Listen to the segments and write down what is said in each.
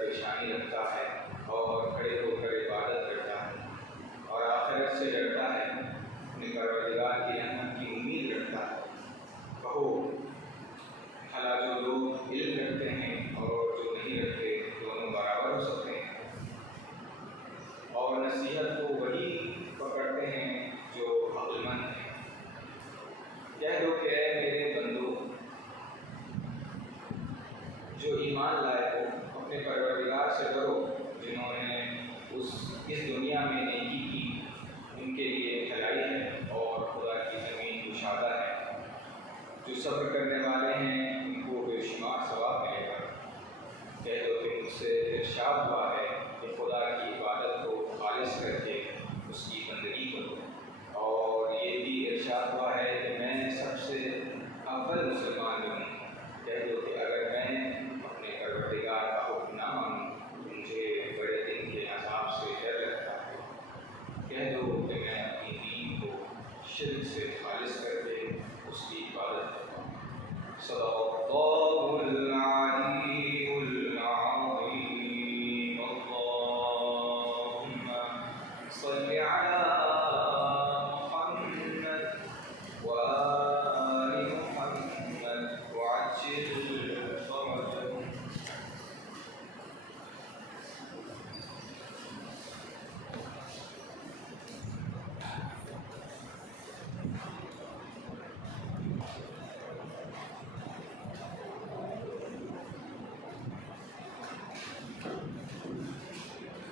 پیشانی رکھتا ہے اور ارشاد ہوا ہے کہ خدا کی عبادت کو خالص کر کے اس کی بندگی کرو، اور یہ بھی ارشاد ہوا ہے کہ میں سب سے افضل مسلمان ہوں۔ کہہ دو کہ اگر میں اپنے پروردگار کا حکم نہ مانوں تو مجھے بڑے دن کے عذاب سے ڈر لگتا ہے۔ کہہ دو کہ میں اپنی دین کو شرک سے خالص کر کے اس کی عبادت کرتا ہوں۔ صدق اللہ العلی العظیم۔ اللہم صل علی محمد وآل محمد وعجل فرجهم۔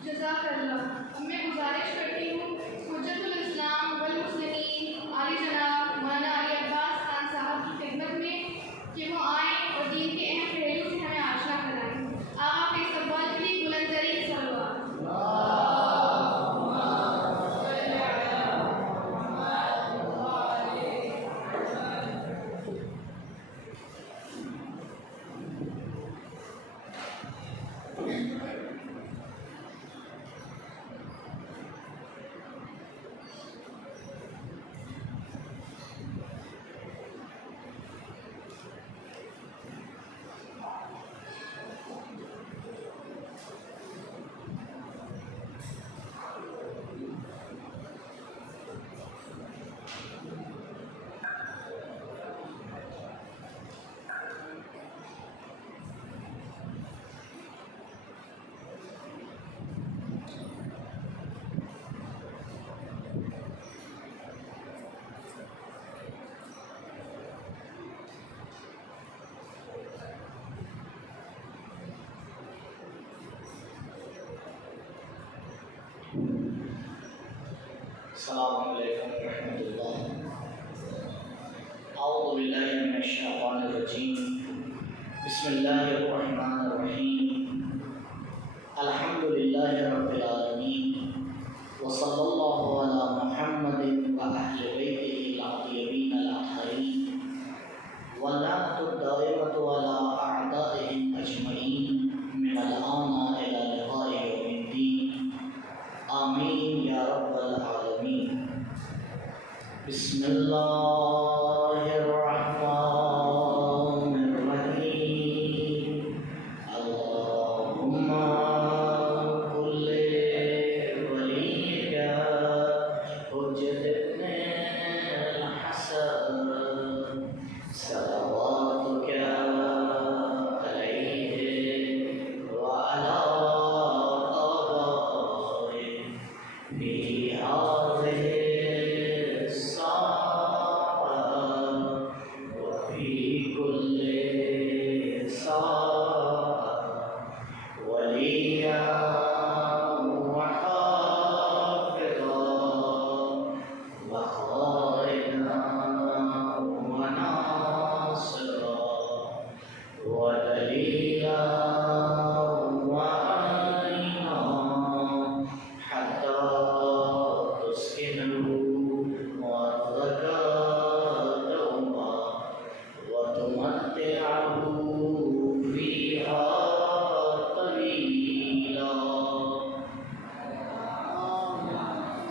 جزاک اللہ۔ اب میں گزارش کرتی ہوں حجت الاسلام والمسلمین عالی جناب مولانا علی عباس خان صاحب کی خدمت میں کہ وہ آئیں اور دین کے اہم پہلو سے ہمیں آشنا کرائیں۔ آقا کے استقبال کے لیے بلند ترین صلوات۔ السلام علیکم ورحمۃ اللہ۔ اعوذ باللہ من الشیطان الرجیم، بسم اللہ الرحمن الرحیم، الحمد للہ رب العالمین، وصلی اللہ علی محمد واہل بیتہ الطیبین الاطہرین، واللعنۃ الدائمۃ علی اعدائہم اجمعین من الآن الی لقاء یوم الدین، آمین یا رب العالمین۔ بسم اللہ الرحمن الرحیم، اللہم کل ولیک حجت ابن الحسن صلواتک علیہ وعلی في هذه الساعة وفي كل ساعة وليا وحافظا وخائنا وناصرا ودليلا وعينا حتى تسكنه وأرضك دوما وتمتعه فيها طويلا۔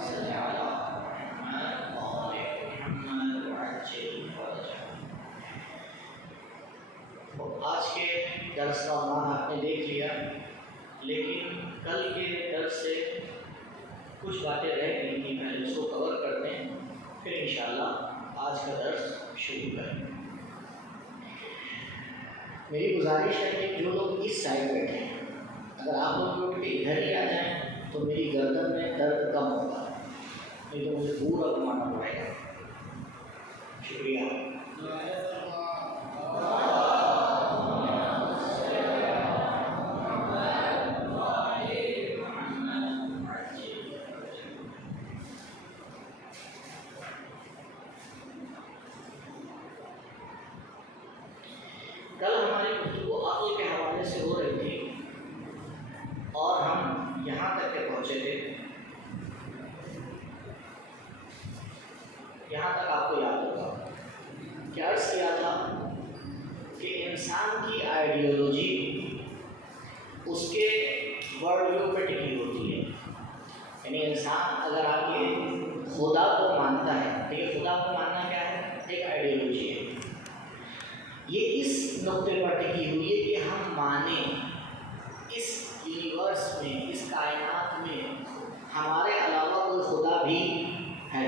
صل على محمد وآل محمد وعجل فرجهم۔ آج کے درس کا عنوان آپ نے دیکھ لیا، لیکن کل کے درس سے کچھ باتیں رہ گئی تھیں، پہلے اس کو کور کرتے ہیں، پھر انشاءاللہ آج کا درس شروع کریں۔ میری گزارش ہے کہ جو لوگ اس سائڈ بیٹھے ہیں، اگر آپ لوگ اٹھ کے ادھر ہی آ جائیں تو میری گردن میں درد کم ہوگا، نہیں تو مجھے پورا گھمانا پڑے گا۔ شکریہ۔ کل ہماری گفتگو عقل کے حوالے سے ہو رہی تھی، یہاں تک آپ کو یاد ہوگا کہ عرض کیا تھا کہ انسان کی آئیڈیالوجی اس کے ورلڈ ویو پہ ٹکی ہوتی ہے. یعنی انسان اگر آگے خدا کو مانتا ہے، دیکھیے خدا کو ماننا کیا ہے؟ ایک آئیڈیالوجی ہے. یہ اس نقطے پر ٹکی ہوئی ہے کہ ہم مانیں اس یونیورس میں، اس کائنات میں ہمارے علاوہ کوئی خدا بھی ہے.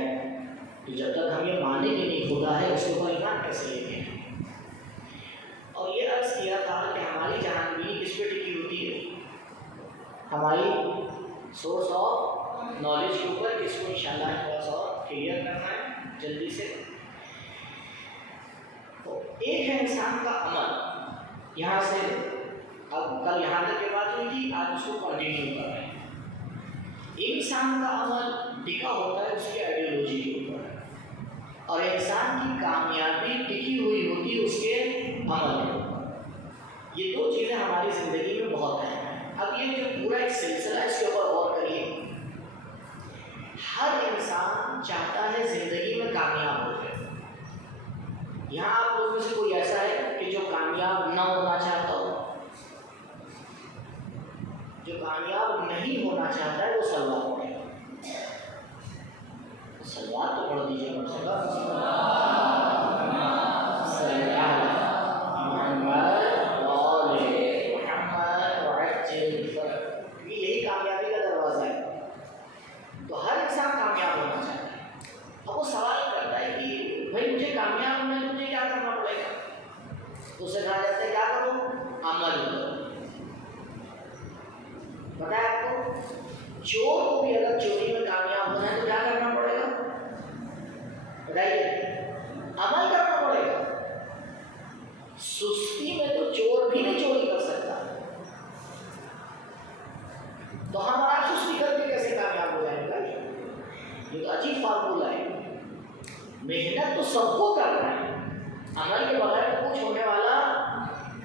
تو جب تک ہم یہ مانیں کہ نہیں خدا ہے، اس کے اوپر ایمان کیسے لے کے ہیں؟ اور یہ عرض کیا تھا کہ ہماری جہان بینی کس پہ ٹکی ہوتی ہے؟ ہماری سورس آف نالج کے اوپر، جس کو انشاءاللہ تھوڑا سا اور کلیئر کرنا ہے جلدی سے. تو ایک ہے انسان کا عمل. یہاں سے اب کل یہاں تک یہ بات ہوئی تھی، آج اس کو کنٹینیو کر رہے ہیں. انسان کا عمل ٹکا ہوتا ہے اس کی آئیڈیالوجی کے اوپر، اور انسان کی کامیابی ٹکی ہوئی ہوتی ہے اس کے عمل کے اوپر. یہ دو چیزیں ہماری زندگی میں بہت اہم ہیں. اب یہ جو پورا ایک سلسلہ ہے، اس کے اوپر غور کریے. ہر انسان چاہتا ہے زندگی میں کامیاب ہو جائے. یہاں آپ لوگوں میں سے کوئی ایسا ہے کہ جو کامیاب نہ ہونا چاہتا ہو؟ جو کامیاب نہیں ہونا چاہتا ہے وہ سلوات پڑھے گا. سلوات تو پڑھ دیجیے کم سے کم. یہی کامیابی کا دروازہ ہے. تو ہر انسان کامیاب ہونا چاہتا ہے. اب وہ سوال کرتا ہے کہ بھائی مجھے کامیاب ہونا ہے، مجھے کیا کرنا پڑے گا؟ تو اسے کہا جاتا ہے کیا کرو؟ عمل کرو. پتہ ہے آپ کو چور کو بھی اگر چوری میں کامیاب ہونا ہے تو کیا کرنا پڑے گا؟ بتائیے. عمل کرنا پڑے گا. سستی میں تو چور بھی نہیں چوری کر سکتا. تو ہم اور آپ سستی کر کے کیسے کامیاب ہو جائیں گے؟ یہ تو عجیب فارمولہ ہے. محنت تو سب کو کرنا ہے، عمل کے بغیر کچھ ہونے والا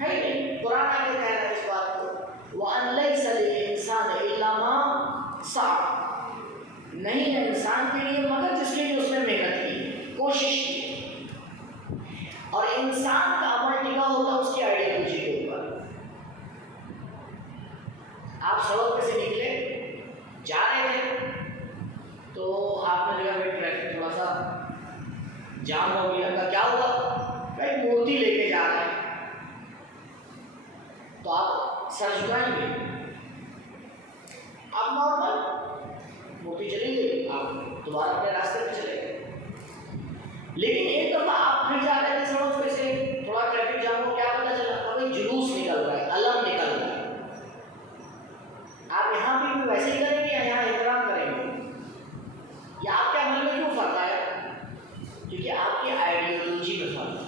ہے نہیں. قرآن آگے کہہ رہا ہے اس بات کو، وَأَن لَيْسَ لِلْإِنسَانِ إِلَّا مَا سَعَى. نہیں ہے انسان کے لیے مگر جس کے لیے اس نے محنت کی، کوشش کی. اور انسان کا عمل ٹکا ہوتا ہے اس کی آئیڈیالوجی کے اوپر. آپ سڑک پہ سے نکلے، جا رہے تھے، تو آپ نے دیکھا کہ ٹریفک تھوڑا سا جام ہو گیا. کیا ہوا؟ کہیں مورتی لے کے جا رہے ہیں تو آپ سر جھکائیں گے. آپ نارمل مورتی چلی گئی، آپ دوبارہ اپنے راستے پہ چلے گئے. لیکن ایک دفعہ آپ پھر جا رہے تھے سڑک پہ سے، تھوڑا ٹریفک جام ہو، کیا پتہ چلا کوئی جلوس نکل رہا ہے، علم نکل رہا ہے. آپ یہاں بھی ویسے ہی کریں گے یا یہاں احترام کریں گے؟ یا آپ کے عمل میں کیوں فرق آیا؟ کیونکہ آپ کی آئیڈیالوجی میں فرق ہے.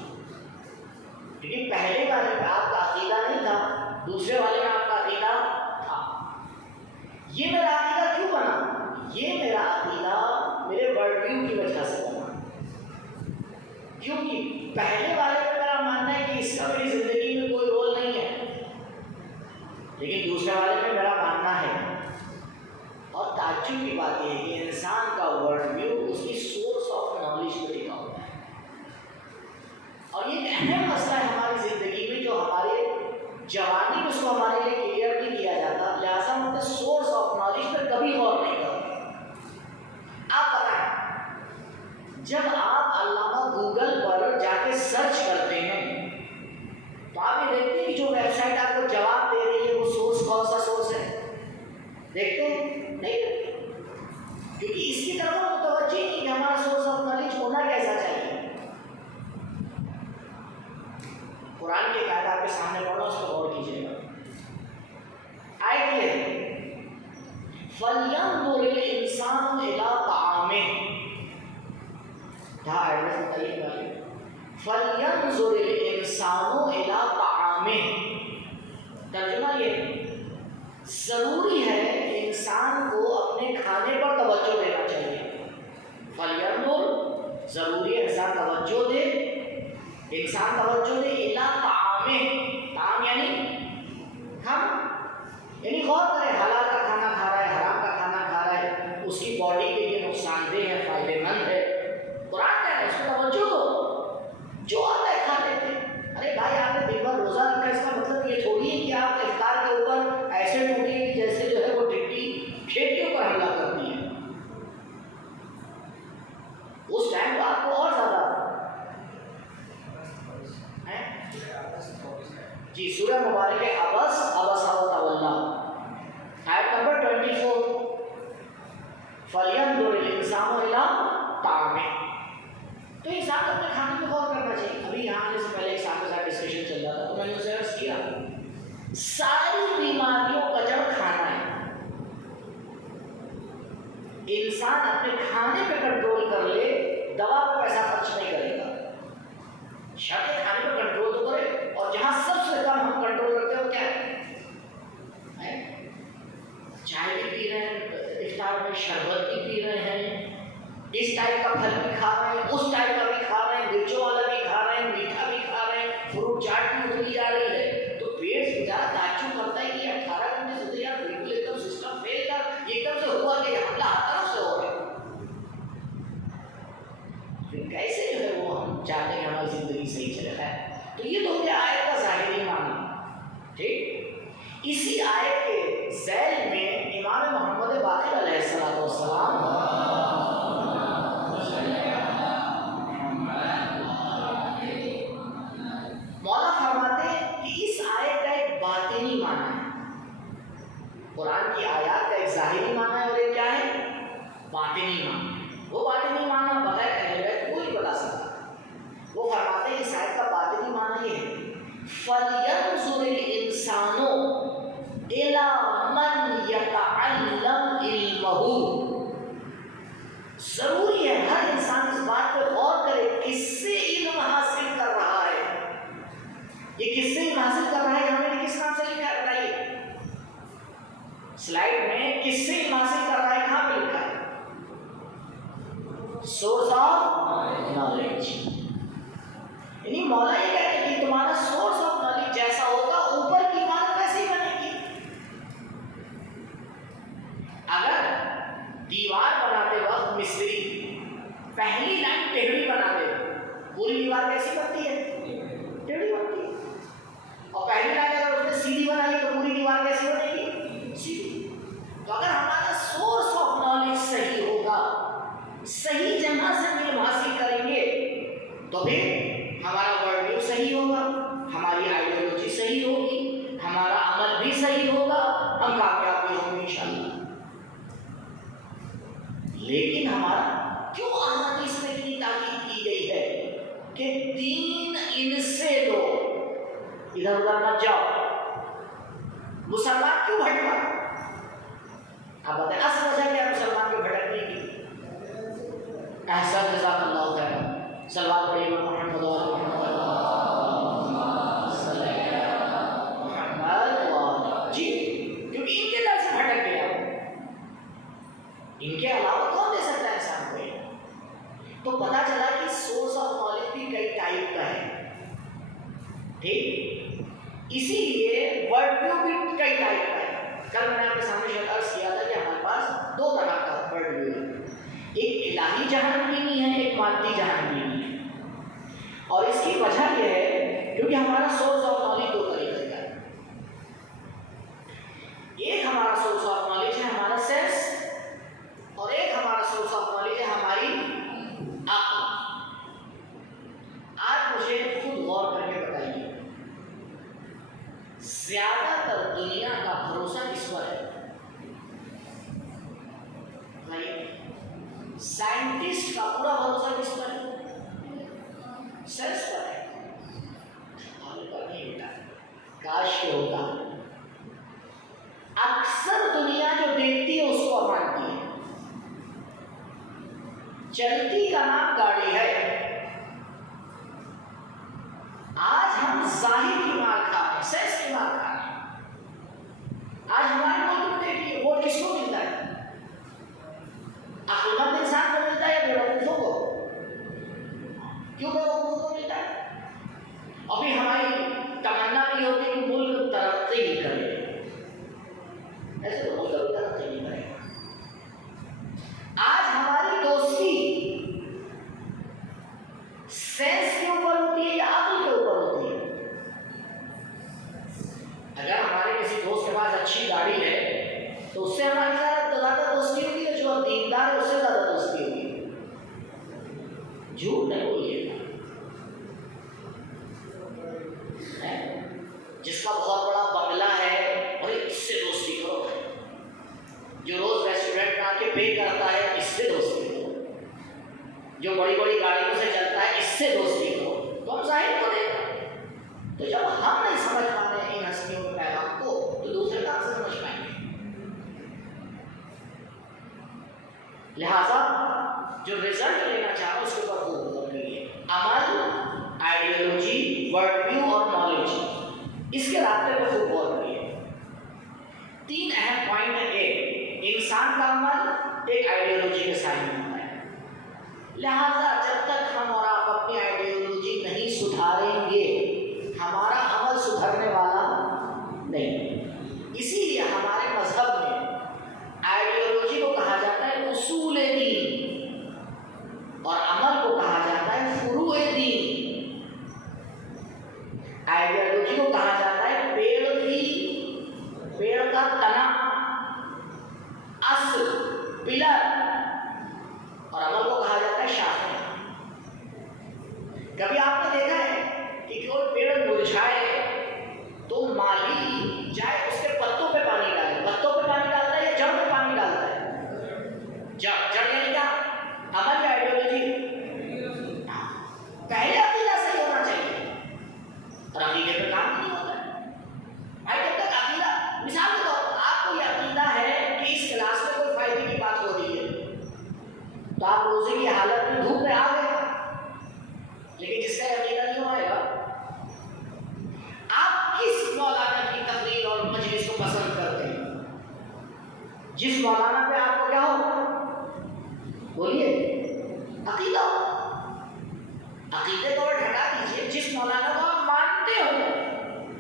کیونکہ پہلے والے میں آپ کا عقیدہ نہیں تھا، دوسرے والے میں آپ کا عقیدہ تھا. یہ میرا عقیدہ کیوں بنا؟ یہ میرا عقیدہ میرے ورلڈ ویو کی وجہ سے بنا. کیونکہ پہلے والے میں میرا ماننا ہے کہ اس کا میری زندگی میں کوئی رول نہیں ہے، لیکن دوسرے والے میں میرا ماننا ہے. اور تعجب کی بات یہ ہے کہ انسان کا ورلڈ ویو اس کی سورس آف نالج پہ ٹکا ہوتا ہے. اور یہ ایک اہم مسئلہ ہے ہماری زندگی میں جو ہمارے جوانی میں اس کو ہمارے لیے کلیئر نہیں کیا جاتا. لہٰذا ہم اپنے سورس آف نالج پر کبھی غور نہیں کرتے. آپ بتائیں، جب آپ علامہ گوگل پر جا کے سرچ کرتے ہیں تو آپ یہ دیکھتے ہیں کہ جو ویب سائٹ آپ کو جواب دے رہی ہے وہ سورس کون سا سورس ہے؟ دیکھتے ہیں؟ نہیں دیکھتے. کیونکہ اس کی طرف متوجہ نہیں کہ ہمارا سورس آف نالج ہونا کیسا چاہیے. قرآن کی آیت آپ کے سامنے پڑھنا، اس کو غور کیجیے گا. آیت یہ ہے فَلْيَنظُرِ الْإِنسَانُ إِلَىٰ طَعَامِهِ. کیا ایڈریس بتائیے گا؟ فَلْيَنظُرِ الْإِنسَانُ إِلَىٰ طَعَامِهِ. ترجمہ یہ ضروری ہے کہ انسان کو اپنے کھانے پر توجہ دینا چاہیے. فَلْيَنظُرْ ضروری ہے انسان توجہ دے، انسان توجہ دے اِلَىٰ طَعَامِهِ. طعام یعنی کھانا، یعنی غور کرے حلال کا کھانا کھا رہا ہے، حرام کا کھانا کھا رہا ہے، اس کی باڈی کے لیے نقصان دہ ہے، فائدہ مند ہے. قرآن کہہ رہا ہے ساری بیماریوں کا جڑ کھانا ہے. انسان اپنے کھانے پہ کنٹرول کر لے، دوا پہ پیسہ خرچ نہیں کرے گا. شرط کھانے پہ کنٹرول تو کرے، اور جہاں سب سے کم ہم کنٹرول کرتے ہیں وہ کیا ہے؟ چائے بھی پی رہے ہیں، افطار میں شربت بھی پی رہے ہیں، اس ٹائپ کا پھل بھی کھا رہے ہیں، اس ٹائپ کا بھی کھا رہے ہیں، مرچوں والا بھی کھا رہے ہیں، میٹھا بھی کھا رہے ہیں، فروٹ چاٹ بھی اتری جا رہی ہے. تو پیٹ بیچارہ تعجب کرتا ہے کہ یہ 18 گھنٹے سے یار بالکل ایک دم سسٹم فیل کر ایک دم سے ہوا کہ حملہ ہر طرف سے ہو رہا ہے. پھر کیسے جو ہے وہ ہم چاہتے ہیں کہ ہماری زندگی صحیح چلے ہے. تو یہ تو کیا آیت کا ظاہری معنی. ٹھیک، اسی آیت کے ذیل میں امام محمد باقر علیہ السلام مولا فرماتے ہیں کہ اس آیت کا ایک باطنی معنی ہے. قرآن کی آیات کا ایک ظاہری معنی ہے اور ایک کیا ہے؟ باطنی معنی. وہ باطنی معنی بغیر اہل بیت کوئی بتا سکتا. وہ فرماتے ہیں اس آیت کا باطنی معنی یہ ہے فَلْيَنْظُرِ الْإِنسَانُ إِلَى مَنْ يَتَعَلَّمْ عِلْمَهُ. ضروری ہے ہر انسان اس بات پہ غور کرے کس سے علم حاصل کر رہا ہے. یہ کس سے علم حاصل کر رہا ہے؟ ہمیں نے کس نام سے لکھا ہے بتائیے سلائڈ میں. کس سے علم حاصل کر رہا ہے کہاں پہ لکھا ہے؟ Source of knowledge. یعنی مولا یہ کہہ رہے ہیں کہ تمہارا سورس آف نالج جیسا ہوگا اوپر کی عمارت ویسی ہی بنے گی. اگر دیوار بناتے وقت مستری پہلی لائن ٹیڑھی بنا دے پوری دیوار کیسی بنتی ہے؟ ٹیڑھی بنتی ہے. اور پہلی لائن اگر اس نے سیدھی بنائی تو پوری دیوار کیسی بنے گی؟ سیدھی. تو اگر ہمارا سورس آف نالج صحیح ہوگا، صحیح جگہ سے علم حاصل کریں گے تو پھر ہمارا ورلڈ ویو صحیح ہوگا، ہماری آئیڈیالوجی صحیح ہوگی، ہمارا عمل بھی صحیح ہوگا، ہم کامیاب بھی ہوں گے انشاءاللہ. لیکن ہمارا کیوں احادیث میں اتنی تاکید کی گئی ہے کہ دین ان سے دو، ادھر ادھر مت جاؤ. مسلمان کیوں بھٹکا؟ آپ بتائیں اصل وجہ کیا ہے مسلمان کے بھٹکنے کی؟ احسان جزاک اللہ خیر. صلوات پڑھیے محمد جی. کیونکہ ان کے در سے بھٹک گیا. ان کے علاوہ کون دے سکتا ہے انسان کو؟ تو پتا چلا کہ سورس آف نالج بھی کئی ٹائپ کا ہے. ٹھیک، اسی لیے ورلڈ ویو بھی کئی ٹائپ کا ہے. کل میں نے آپ کے سامنے شاید عرض کیا تھا کہ ہمارے پاس دو طرح کا ورلڈ ویو ہے. ایک الہی جہان بینی ہے، ایک مادی جہان بینی ہے. اور اس کی وجہ یہ ہے کیونکہ ہمارا سورس آف نالج دو طریقے کا ہے. ایک ہمارا سورس آف نالج ہے ہمارا سینس، اور ایک ہمارا سورس آف نالج ہے ہماری عقل. آج مجھے خود غور کر کے بتائیے زیادہ تر دنیا کا بھروسہ کس پر ہے؟ سائنٹسٹ کا پورا بھروسہ کس پر ہے؟ سینس پر ہے. ہمیں پر نہیں ہوتا. کاش کے ہوتا. اکثر دنیا جو دیکھتی ہے اس کو مانتی ہے. چلتی کا نام گاڑی ہے. آج ہم ظاہر کی مار کھا رہے ہیں، سینس کی مار کھا رہے ہیں. آج ہمارے ملک میں دیکھیے ووٹ کس کو ملتا ہے؟ عقلمند انسان کو ملتا ہے یا بیوقوفوں کو؟ کیوں بیوقوفوں کو ملتا ہے؟ ابھی ہماری تمنا بھی ہوتی ہے کہ ملک ترقی ہی کرے. ایسے تو ملک ابھی ترقی نہیں کرے. آج ہماری دوستی سینس کے اوپر ہوتی ہے یا عقل کے اوپر ہوتی ہے؟ اگر ہمارے کسی دوست کے پاس اچھی گاڑی ہے تو اس سے ہماری زیادہ دوستی ہوگی، اور جو دیندار ہے اس سے زیادہ دوستی ہوگی. جھوٹ نہیں بولیے گا. جس کا بہت بڑا بنگلہ ہے اور اس سے دوستی کرو. جو روز ریسٹورینٹ میں آ کے پے کرتا ہے اس سے دوستی کرو. جو بڑی بڑی گاڑیوں سے چلتا ہے اس سے دوستی کرو. تو ہم ظاہر کو دیں. تو جب ہم نہیں سمجھ پا رہے ہیں ان ہستیوں کے پیغام لہٰذا جو رزلٹ لینا چاہو اس کے اوپر خوب غور کریے. عمل، آئیڈیالوجی، ورڈ ویو اور نالج، اس کے رابطے پر خوب غور کریے. 3 اہم پوائنٹ ہیں. ایک، انسان کا عمل ایک آئیڈیالوجی کے سائے میں ہوتا ہے. لہٰذا جب تک ہم اور آپ اپنی آئیڈیالوجی نہیں سدھاریں گے ہمارا عمل سدھرنے والا نہیں. اسی لیے ہمارے مذہب میں آئیڈیالوجی کو کہا جاتا ہے اصول دین اور عمل کو کہا جاتا ہے فروع دین. آئیڈیالوجی کو کہا جاتا ہے پیڑ کا تنا، اصل، پلر، اور عمل کو کہا جاتا ہے شاخیں. کبھی آپ نے دیکھا ہے کہ کوئی پیڑ مرجھائے تو مالی جائے اس کے پتوں پہ پانی ڈالے، پتوں پہ پانی ڈالتا ہے یا جڑ پہ پانی ڈالتا ہے؟ جڑ یعنی کیا؟ عمل یا آئیڈیالوجی؟ پہلے عقیدہ صحیح ہونا چاہیے اور عقیدے پہ کام نہیں ہوتا ہے. بھائی جب تک عقیدہ، مثال کے طور پر آپ کو یہ عقیدہ ہے کہ اس کلاس میں کوئی فائدے کی بات ہو رہی ہے تو آپ روزے کی حالت میں دھوپ میں آ گئے، لیکن جس کا عقیدہ نہیں ہوئے گا آپ کس مولانا کی تقریر اور مجلس کو پسند کرتے ہیں؟ جس مولانا پہ آپ کو کیا ہو، بولیے، عقیدہ ہو. عقیدے کو ہٹا دیجیے، جس مولانا کو آپ مانتے ہو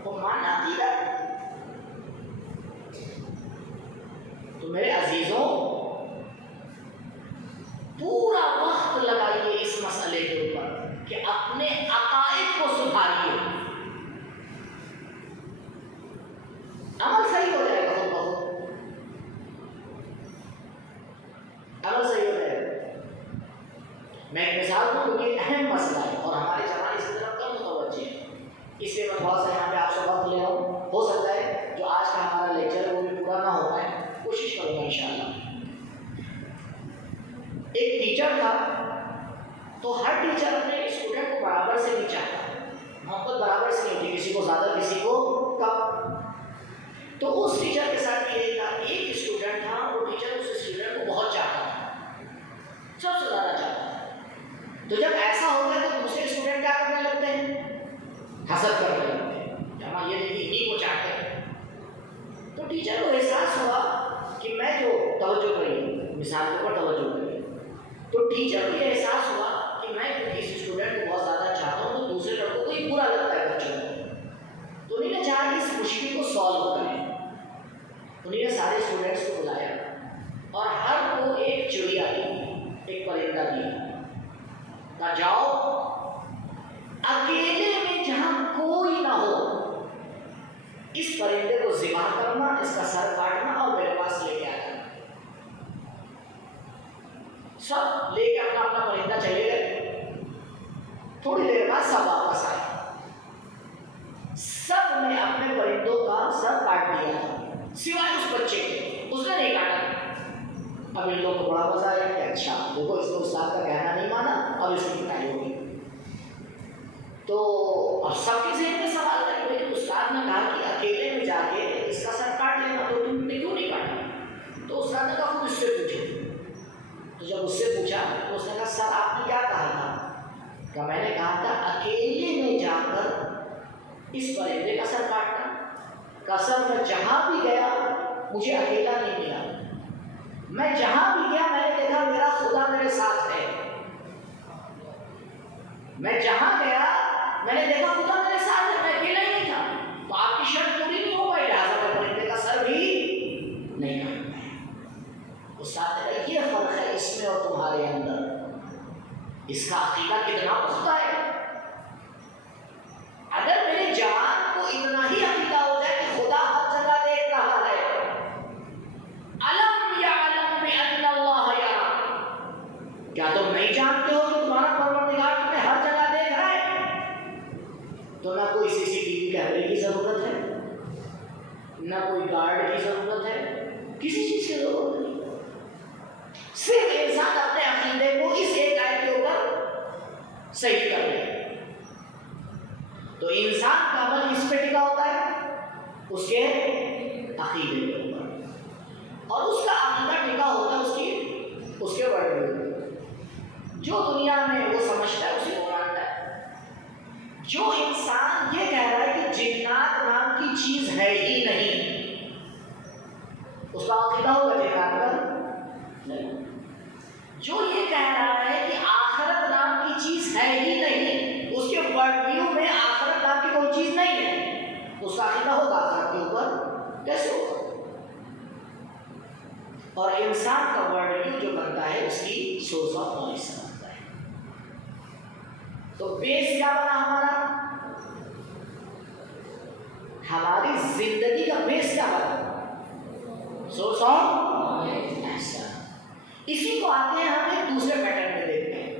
وہ ماننا عقیدہ ہے. تو میرے عزیزوں پورا وقت لگائیے اس مسئلے کے اوپر کہ اپنے عقائد کو سدھاریے. عمل صحیح ہو جائے گا، خود بخود عمل صحیح ہو جائے گا. میں ایک مثال دوں کیونکہ یہ اہم مسئلہ ہے اور ہمارے جوان اس کی طرف کم متوجہ ہے، اس لیے میں تھوڑا سا یہاں پہ آپ سے وقت لے رہا ہوں. ہو سکتا ہے جو آج کا ہمارا لیکچر ہے وہ بھی پورا نہ ہو پائے، کوشش کروں گا انشاءاللہ. ایک ٹیچر تھا تو ہر ٹیچر اپنے اسٹوڈنٹ کو برابر سے نہیں چاہتا، محبت برابر سے نہیں ہوتی، کسی کو زیادہ کسی کو کم. تو اس ٹیچر کے ساتھ یہ تھا، ایک اسٹوڈنٹ تھا، وہ ٹیچر اس اسٹوڈنٹ کو بہت چاہتا تھا، سب سے زیادہ چاہتا تھا. تو جب ایسا ہوتا ہے تو دوسرے اسٹوڈنٹ کیا کرنے لگتے ہیں؟ حسد کرنے لگتے ہیں، ہم یہ دیکھیے انہیں کو چاہتے ہیں. تو ٹیچر کو احساس ہوا کہ میں جو توجہ کری، مثال کے اوپر توجہ کری، تو ٹیچر کو یہ احساس ہوا کہ میں کسی اسٹوڈنٹ کو بہت زیادہ چاہتا ہوں تو دوسرے لڑکوں کو ہی برا لگتا ہے بچوں کو. تو انہیں نے چاہا اس مشکل کو سالو کریں. انہیں نے سارے اسٹوڈنٹس کو بلایا اور ہر کو ایک چڑیا دی، ایک پرندہ دیا، کہا جاؤ اکیلے میں جہاں کوئی نہ ہو اس پرندے کو ذبح کرنا، اس کا سر کاٹنا اور میرے پاس لے کے آنا. سب لے کے اپنا اپنا پرندہ چلے گئے. تھوڑی دیر بعد سب واپس آئے، سب نے اپنے پرندوں کا سر کاٹ دیا سوائے اس بچے کے، اس نے نہیں کاٹا. اب ان لوگوں کو بڑا مزہ آیا کہ اچھا دیکھو اس نے استاد کا کہنا نہیں مانا، اب اس کی پٹائی ہوگی. تو اب سب کے ذہن میں سوال ہے کہ استاد نے کہا کہ اکیلے میں جا کے اس کا سر کاٹ لینا، تو تم نے کیوں نہیں کاٹا؟ تو استاد نے کہا خود اس سے پوچھو. تو جب اس سے پوچھا تو اس نے کہا سر آپ نے کیا کہا تھا؟ کہ میں نے کہا تھا اکیلے میں جا کر اس پرندے کا سر کاٹنا. کہ سر میں جہاں بھی گیا مجھے اکیلا نہیں ملا، میں جہاں بھی گیا میں نے دیکھا میرا خدا میرے ساتھ ہے. میں جہاں گیا میں نے دیکھا خدا میرے ساتھ ہے، میں اکیلا ہی نہیں تھا. تو آپ کی شرط پوری نہیں ہو پائی، لہٰذا میں پرندے کا سر بھی نہیں کاٹتا ہے. استاد نے کہا یہ فرق ہے اس میں اور تمہارے اندر، اس کا عقیدہ کتنا پختہ ہے. اگر میرے جوان کو اتنا ہی عقیدہ ہو جائے کہ خدا ہر جگہ دیکھ رہا ہے، علم یعلم بأن اللہ یرا، کیا تم نہیں جانتے ہو کہ تمہارا پروردگار تمہیں ہر جگہ دیکھ رہا ہے؟ تو نہ کوئی سی سی ٹی وی کیمرے کی ضرورت ہے، نہ کوئی گارڈ کی ضرورت ہے، کسی چیز کی ضرورت نہیں. صرف انسان اپنے عقیدے کو اس ایک آیت کے اوپر صحیح کر لے. تو انسان کا عمل کس پہ ٹکا ہوتا ہے؟ اس کے عقیدے کے اوپر، اور اس کا عقیدہ ٹکا ہوتا ہے اس کے جو دنیا میں وہ سمجھتا ہے اسی کو مانتا ہے۔ جو انسان یہ کہہ رہا ہے کہ جنات نام کی چیز ہے ہی نہیں، اس کا عقیدہ ہوگا جنات کا نہیں۔ جو یہ کہہ رہا ہے کہ آخرت نام کی چیز ہے ہی نہیں، اس کے ورلڈ ویو میں آخرت نام کی کوئی چیز نہیں ہے، اس کا عقیدہ ہوگا آخرت کے اوپر کیسے ہوگا؟ اور انسان کا ورلڈ ویو جو بنتا ہے اس کی سورس آف نالج سے بنتا ہے۔ تو بیس کیا بنا ہمارا؟ ہماری زندگی کا بیس کیا بنا؟ سورس آف ایسا۔ اسی کو آتے ہیں ہم ایک دوسرے پیٹرن میں دیکھتے ہیں۔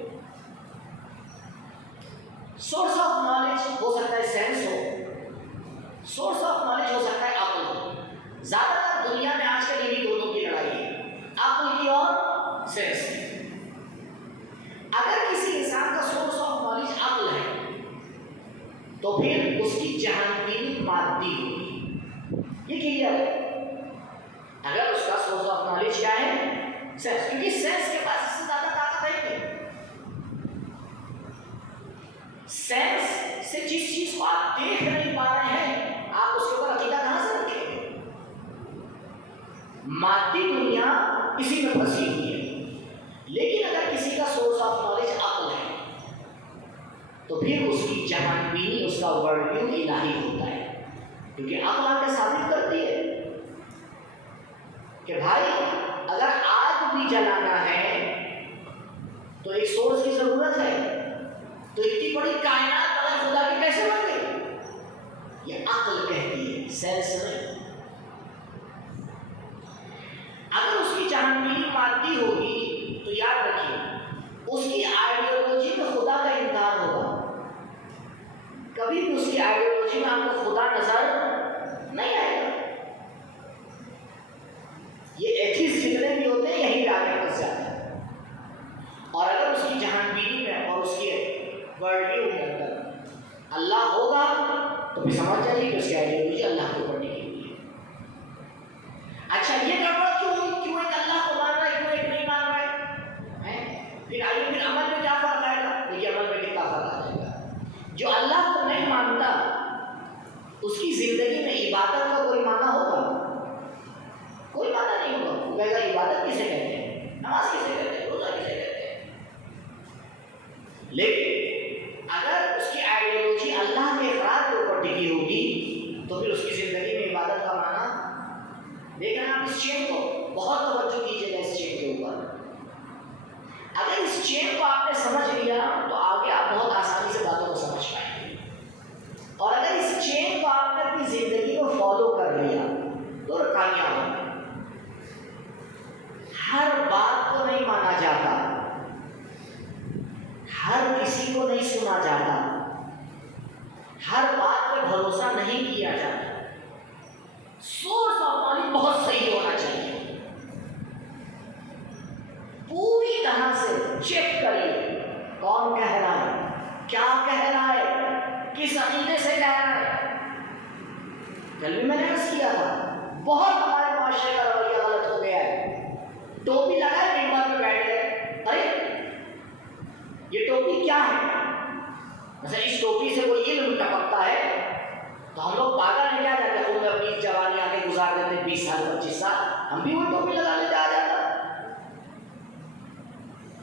سورس آف نالج ہو سکتا ہے سینس ہو، سورس آف نالج ہو سکتا ہے عقل ہو۔ زیادہ تر دنیا میں آج کل یہ دونوں کی لڑائی ہے، عقل کی اور سینس کی۔ اگر کسی انسان کا سورس آف نالج عقل ہے تو پھر اس کی جہان بینی مادی ہوگی، یہ کلیئر ہے۔ اگر اس کا سورس آف نالج کیا ہے؟ سینس، کیونکہ سینس کے پاس اس سے زیادہ طاقت ہے نہیں۔ سینس سے جس چیز کو آپ دیکھ نہیں پا رہے ہیں آپ اس کے اوپر عقیدہ کہاں سے رکھیں گے؟ مادی دنیا اسی میں پھنسی ہوئی ہے۔ لیکن اگر کسی کا سورس آف نالج عقل ہے تو پھر اس کی جہان بینی، اس کا ورلڈ ویو الہی ہوتا ہے، کیونکہ عقل آ کے ثابت کرتی ہے کہ بھائی اگر آگ بھی جلانا ہے تو ایک سورس کی ضرورت ہے، تو اتنی بڑی کائنات بغیر خدا کی کیسے بن گئی؟ یہ عقل کہتی ہے، سینس نہیں۔ اگر اس کی جہان بینی مادی ہوگی تو یاد رکھیے اس کی آئیڈیالوجی میں خدا کا انکار ہوگا۔ کبھی بھی اس کی آئیڈیالوجی میں آپ کو خدا نظر نہیں آئے گا۔ یہ ایتھیسٹ جتنے بھی ہوتے ہیں یہی آگے پھنس جاتے ہیں۔ اور اگر اس کی جہان بینی میں اور اس کے ورلڈ ویو کے اندر اللہ ہوگا تو پھر سمجھ جائیے کہ اس کی آئیڈیالوجی اللہ کے اوپر ٹکی ہوئی ہے۔ اچھا یہ گڑبڑ کیوں ایک اللہ کو مان رہا ہے، کیوں ایک نہیں مان رہا ہے؟ پھر آئیے پھر عمل میں کیا فرق آئے گا؟ دیکھیے عمل میں کتنا فرق آ جائے گا۔ جو اللہ کو نہیں مانتا اس کی زندگی میں عبادت کا کوئی معنی ہوگا؟ کوئی معنی نہیں ہوگا۔ وہ کہے گا عبادت کسے کہتے ہیں، نماز کسے کہتے ہیں، روزہ کسے کہتے ہیں۔ لیکن اگر اس کی آئیڈیالوجی اللہ کے اقرار کے اوپر ٹکی ہوگی تو پھر اس کی زندگی میں عبادت کا معنی دیکھ رہے ہیں آپ۔ اس چین کو بہت توجہ کیجیے گا، اس چین کے اوپر اگر اس چین کو آپ نے سمجھ لیا تو آگے آپ بہت آسانی سے باتوں کو سمجھ پائیں گے۔ اور اگر اس چین کو آپ نے اپنی زندگی کو فالو کر لیا تو کامیاب ہوں گے۔ ہر بات کو نہیں مانا جاتا، ہر کسی کو نہیں سنا جاتا، ہر بات پہ بھروسہ نہیں کیا جاتا۔ سورس آف نالج بہت صحیح ہونا چاہیے، پوری طرح سے چیک کریے کون کہہ رہا ہے، کیا کہہ رہا ہے، کس عقیدے سے کہہ رہا ہے۔ کل بھی میں نے عرض کیا تھا بہت ہمارے معاشرے کا رویہ غلط ہو گیا ہے۔ ٹوپی لگائے ممبر پہ بیٹھ گئے، ارے یہ ٹوپی کیا ہے؟ مثلا اس ٹوپی سے کوئی علم ٹپکتا ہے تو ہم لوگ پاگل ہیں کیا جاتے ہیں، میں اپنی جوانی آ کے گزار دیتے 20 سال 25 سال، ہم بھی وہ ٹوپی لگا لیتے آ جاتا۔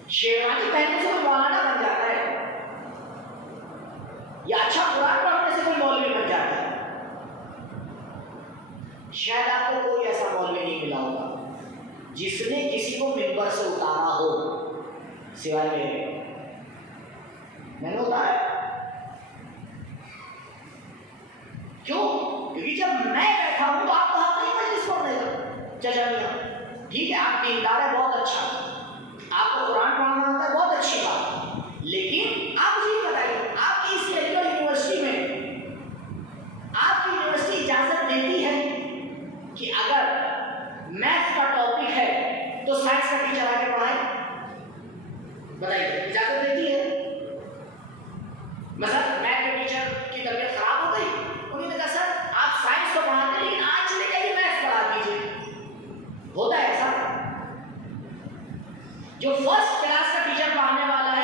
شیروانی پہننے سے کوئی مولانا بن جاتا ہے یا اچھا قرآن پڑھنے سے کوئی مولوی بن جاتا ہے؟ شاید آپ کو کوئی ایسا مولوی نہیں ملا ہوگا جس نے کسی کو ممبر سے اتارا ہو سوائے میرے۔ میں نے اتارا کیوں؟ کیونکہ جب میں بیٹھا ہوں تو آپ کو حق نہیں مجلس پڑھنے کا۔ چچا میاں ٹھیک ہے آپ دیندار ہے، بہت اچھا، آپ کو قرآن پڑھنا آتا ہے، بہت اچھی بات، لیکن آپ مجھے یہ بتائیے آپ کی اس سیکولر یونیورسٹی میں آپ کی یونیورسٹی اجازت دیتی ہے کہ اگر میتھ کا ٹاپک ہے تو سائنس کا ٹیچر آ کے پڑھائے؟ بتائیے اجازت دیتی ہے؟ مثلا میتھ کے ٹیچر کی طبیعت خراب ہو گئی، انہوں نے کہا سر آپ سائنس تو پڑھاتے ہیں لیکن آج چلے جائیے میتھ پڑھا دیجیے۔ ہوتا ہے ایسا؟ جو فرسٹ کلاس کا ٹیچر پڑھانے والا ہے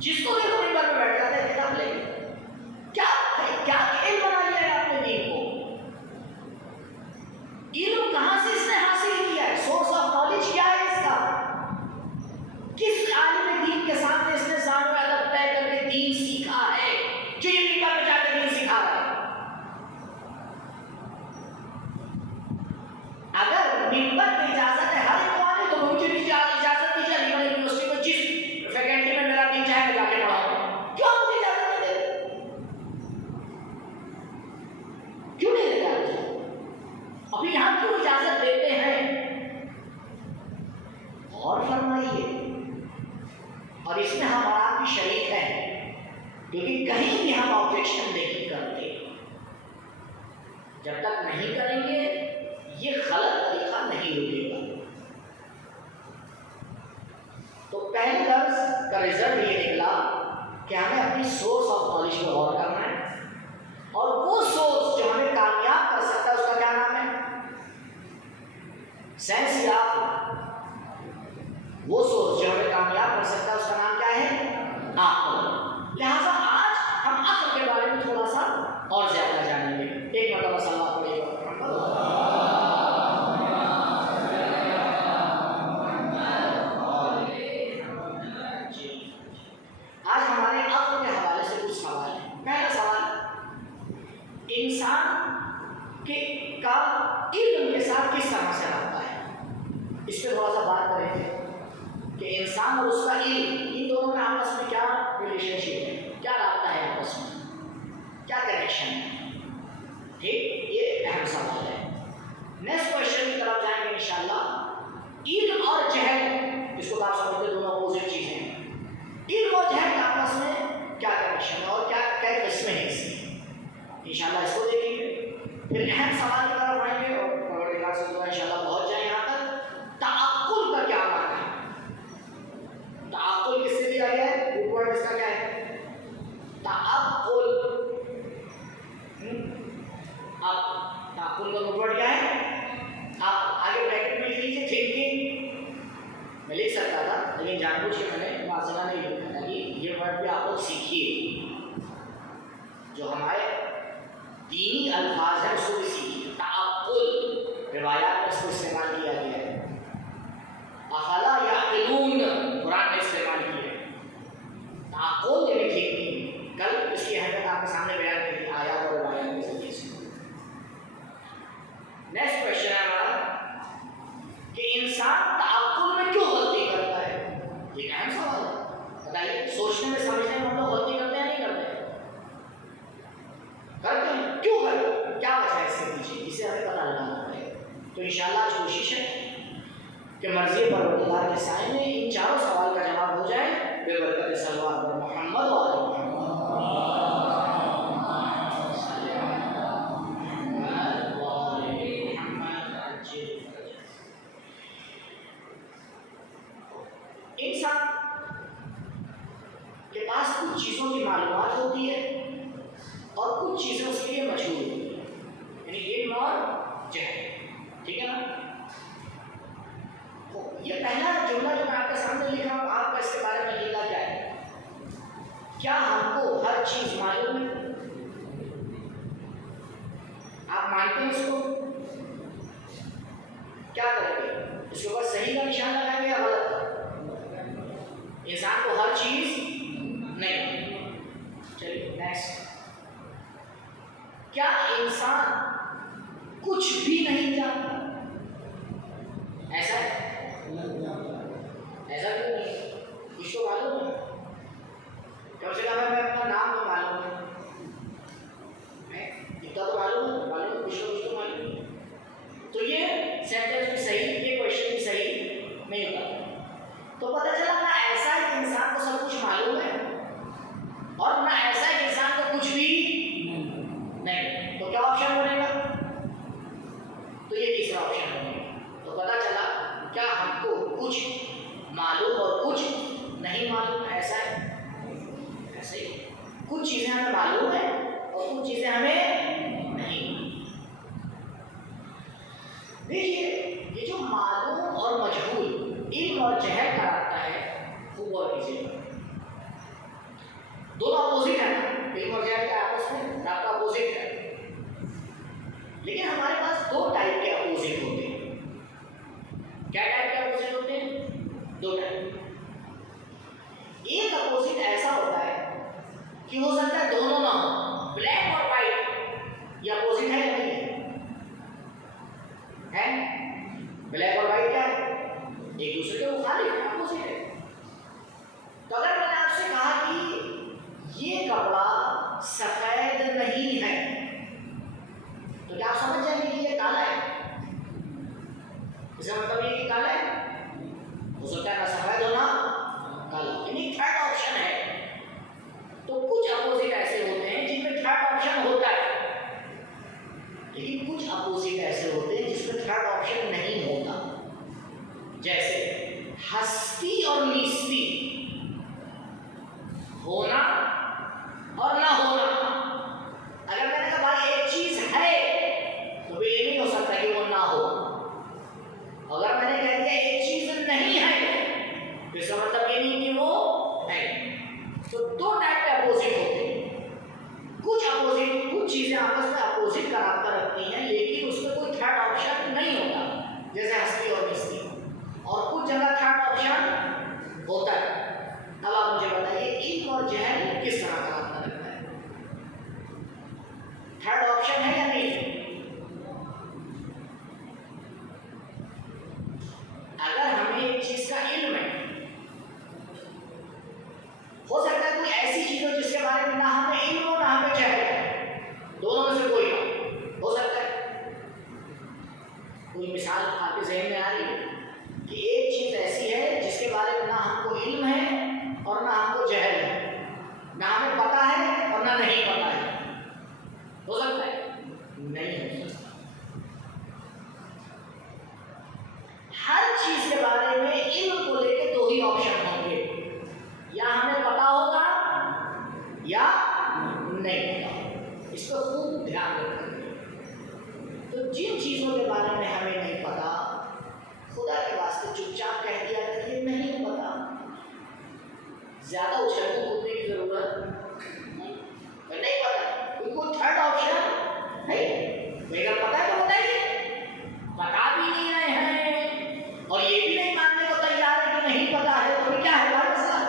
جس کو دیکھو منبر پہ بیٹھ جاتا ہے کتاب لے کے. کیا کیا کھیل بنا لیا ہے آپ نے دین کو؟ علم کہاں سے اس نے حاصل کیا ہے؟ سورس آف نالج کیا ہے اس کا؟ کس عالم دین کے سامنے اس نے ذات و ادب طے کر کے دین سیکھا ہے جو یہ منبر پہ جا کے دین سکھا رہا ہے؟ اگر منبر پہ اجازت ہے ہر ایک کو آنے تو مجھے بھی اجازت دیجیے علی گڑھ یونیورسٹی کو جس فیکلٹی میں میرا دین چاہے میں جا کے پڑھاؤں. کیوں مجھے اجازت نہیں دے؟ کیوں نہیں دیتا مجھے؟ ابھی یہاں کیوں اجازت دیتے ہیں؟ غور فرمائیے. اور اس میں ہم اور آپ بھی شریک ہیں کیونکہ کہیں بھی ہم آبجیکشن نہیں کرتے. جب تک نہیں کریں گے یہ غلط طریقہ نہیں رکے گا. تو پہلے درس کا رزلٹ یہ نکلا کہ ہمیں اپنی سورس آف نالج پہ غور کرنا ہے اور وہ سورس جو ہمیں کامیاب کر سکتا ہے اس کا کیا نام ہے؟ سائنس یا وہ سورس جو ہمیں کامیاب کر سکتا ہے اس کا نام کیا ہے؟ عقل. لہذا آج ہم عقل کے بارے میں تھوڑا سا اور زیادہ جانیں گے. ایک مرتبہ صلوات پڑھیے گا. آج ہمارے عقل کے حوالے سے کچھ سوال ہیں. پہلا سوال، انسان کا علم کے ساتھ کس طرح سے رابطہ ہے؟ اس پہ تھوڑا سا بات کریں گے کہ انسان اور اس کا علم، ان دونوں میں آپس میں کیا ریلیشن شپ ہے، کیا رابطہ ہے آپس میں، کیا کنیکشن ہے. ٹھیک، یہ اہم سوال ہے. نیکسٹ کوشچن کی طرف جائیں گے انشاءاللہ. علم اور جہل، اس کو آپ سمجھتے دونوں اپوزٹ چیزیں ہیں. علم اور جہل کا آپس میں کیا کنیکشن ہے اور کیا کئی قسمیں ہیں اس کی، انشاءاللہ اس کو دیکھیں گے. پھر اہم سوال کی طرف آئیں گے اور پروردگار سے دعا انشاءاللہ پہنچ جائیں یہاں تک. تعقل کا کیا معنی ہے؟ تعقل کس سے دیا گیا ہے؟ روٹ ورڈ اس کا کیا ہے؟ تعقل. اب تعقل کا روٹ ورڈ کیا ہے؟ آپ آگے بریکٹ میں لکھ لیجیے تھنکنگ. میں لکھ سکتا تھا لیکن جان بوجھ کے میں نے واضح نہیں لکھا تھا کہ یہ ورڈ بھی آپ لوگ سیکھیے. جو ہمارے دینی الفاظ ہیں اس کو بھی سیکھیے. تعقل روایات میں اس کو استعمال کیا گیا ہے. افلا یعقلون قرآن میں استعمال کیا ہے. تعقل یعنی تھنکنگ. کل اس کی اہمیت آپ کے سامنے بیان کی آیات اور روایات کے ذریعے سے. نیکسٹ کوشچن ہے ہمارا کہ انسان تعقل میں کیوں غلطی کرتا ہے؟ یہ اہم سوال ہے. بتائیے، سوچنے میں سمجھنے میں ہم لوگ غلطی کرتے ہیں نہیں کرتے؟ کرتے ہیں. کیوں کرتے ہیں؟ کیا وجہ ہے اس کے پیچھے؟ اسے ہمیں پتہ لگانا پڑے. تو انشاءاللہ آج کوشش ہے کہ مرضی پروردگار کے سائے میں ان چاروں سوال کا جواب ہو جائے بے برکت صلوات پر محمد و آل محمد. انسان کے پاس کچھ چیزوں کی معلومات ہوتی ہے اور کچھ چیزیں اس کے لیے مجہول ہوتی ہیں، یعنی علم اور جہل. ٹھیک ہے نا؟ یہ پہلا جملہ جو میں آپ کے سامنے لکھا ہوں، آپ کا اس کے بارے میں عقیدہ کیا ہے؟ کیا ہم کو ہر چیز معلوم ہے؟ آپ مانتے ہیں اس کو؟ کیا کریں گے؟ اس کے اوپر صحیح کا نشان لگائیں گے یا غلط کا؟ انسان کو ہر چیز نہیں. چلیے نیکسٹ. کیا انسان کچھ بھی نہیں جانتا؟ ایسا ہے؟ ایسا کیوں نہیں؟ کچھ تو معلوم ہے. کم سے کم ہمیں اپنا نام تو معلوم ہے، اتنا تو معلوم ہے، کچھ تو معلوم ہے. تو یہ سینٹینس بھی صحیح، یہ کوشچن بھی صحیح نہیں ہوتا. تو پتہ چلا نہ ایسا ہے کہ انسان کو سب کچھ معلوم ہے اور نہ ایسا ہے کہ انسان کو کچھ بھی نہیں. تو کیا آپشن بنے گا؟ تو یہ تیسرا آپشن بنے گا. تو پتہ چلا کیا ہم کو کچھ معلوم اور کچھ نہیں معلوم. ایسا ہے؟ ایسے ہی کچھ چیزیں ہمیں معلوم ہے اور کچھ چیزیں ہمیں نہیں. دیکھیے، یہ جو معلوم اور مجہول، علم اور جہل کا رابطہ ہے، خوب غور کیجیے. کہ ہو سکتا ہے دونوں نہ ہو. بلیک اور وائٹ یہ اپوزٹ ہے یا نہیں ہے؟ بلیک اور وائٹ کیا ہے؟ ایک دوسرے کے مخالف ہے، اپوزٹ ہے. تو اگر میں نے آپ سے کہا کہ یہ کپڑا سفید نہیں ہے تو کیا آپ سمجھ جائیں گے کہ یہ کالا ہے؟ اس کا مطلب یہ کہ کالا ہے. ہو سکتا ہے نہ سفید ہونا کالا، یعنی تھرڈ آپشن ہے. تو کچھ اپوزٹ ایسے ہوتے ہیں جن میں تھرڈ آپشن ہوتا ہے، لیکن کچھ اپوزٹ ایسے ہوتے ہیں جس میں تھرڈ آپشن نہیں ہوتا. جیسے ہستی اور نیستی، ہونا اور نہ ہونا. اگر میں نے کہا بھائی ایک چیز ہے تو یہ نہیں ہو سکتا کہ وہ نہ ہو. اگر میں نے کہہ دیا ایک چیز نہیں ہے تو اس کا مطلب یہ نہیں کہ وہ ہے. تو دو ٹائپ کے اپوزٹ ہوتے ہیں. کچھ چیزیں آپس میں اپوزٹ کا رابطہ رکھتی ہیں لیکن اس میں کوئی تھرڈ آپشن نہیں ہوتا، جیسے ہستی اور نیستی. اور کچھ جگہ تھرڈ آپشن ہوتا ہے. اب آپ مجھے بتائیے علم اور جہل کس طرح کا رابطہ رکھتا ہے؟ تھرڈ آپشن ہے یا نہیں؟ اگر ہمیں ایک چیز کا علم ہے، ہو سکتا ہے کوئی ایسی چیز ہو جس کے بارے میں نہ ہمیں علم ہو نہ ہمیں جہل ہے، دونوں میں سے کوئی نہ ہو سکتا ہے. کوئی مثال آپ کے ذہن میں آ رہی ہے کہ ایک چیز ایسی ہے جس کے بارے میں نہ ہم کو علم ہے اور نہ ہم کو جہل ہے، نہ ہمیں پتا ہے اور نہ نہیں پتا ہے؟ ہو سکتا ہے؟ نہیں ہو سکتا. ہر چیز کے بارے میں علم کو لے کے دو ہی آپشن ہوں گے، یا ہمیں پتا ہوگا یا نہیں پتا ہوگا. اس کو خوب دھیان رکھیں. تو جن چیزوں کے بارے میں ہمیں نہیں پتا، خدا کے واسطے چپ چاپ کہہ دیا کہ نہیں پتا. زیادہ اچھلنے کودنے کی ضرورت نہیں پتا. کوئی تھرڈ آپشن نہیں. اگر پتا ہے تو بتائیے. پتا بھی نہیں رہے ہیں اور یہ بھی نہیں ماننے کو تیار ہے کہ نہیں پتا ہے تو کیا ہے بات مسئلہ؟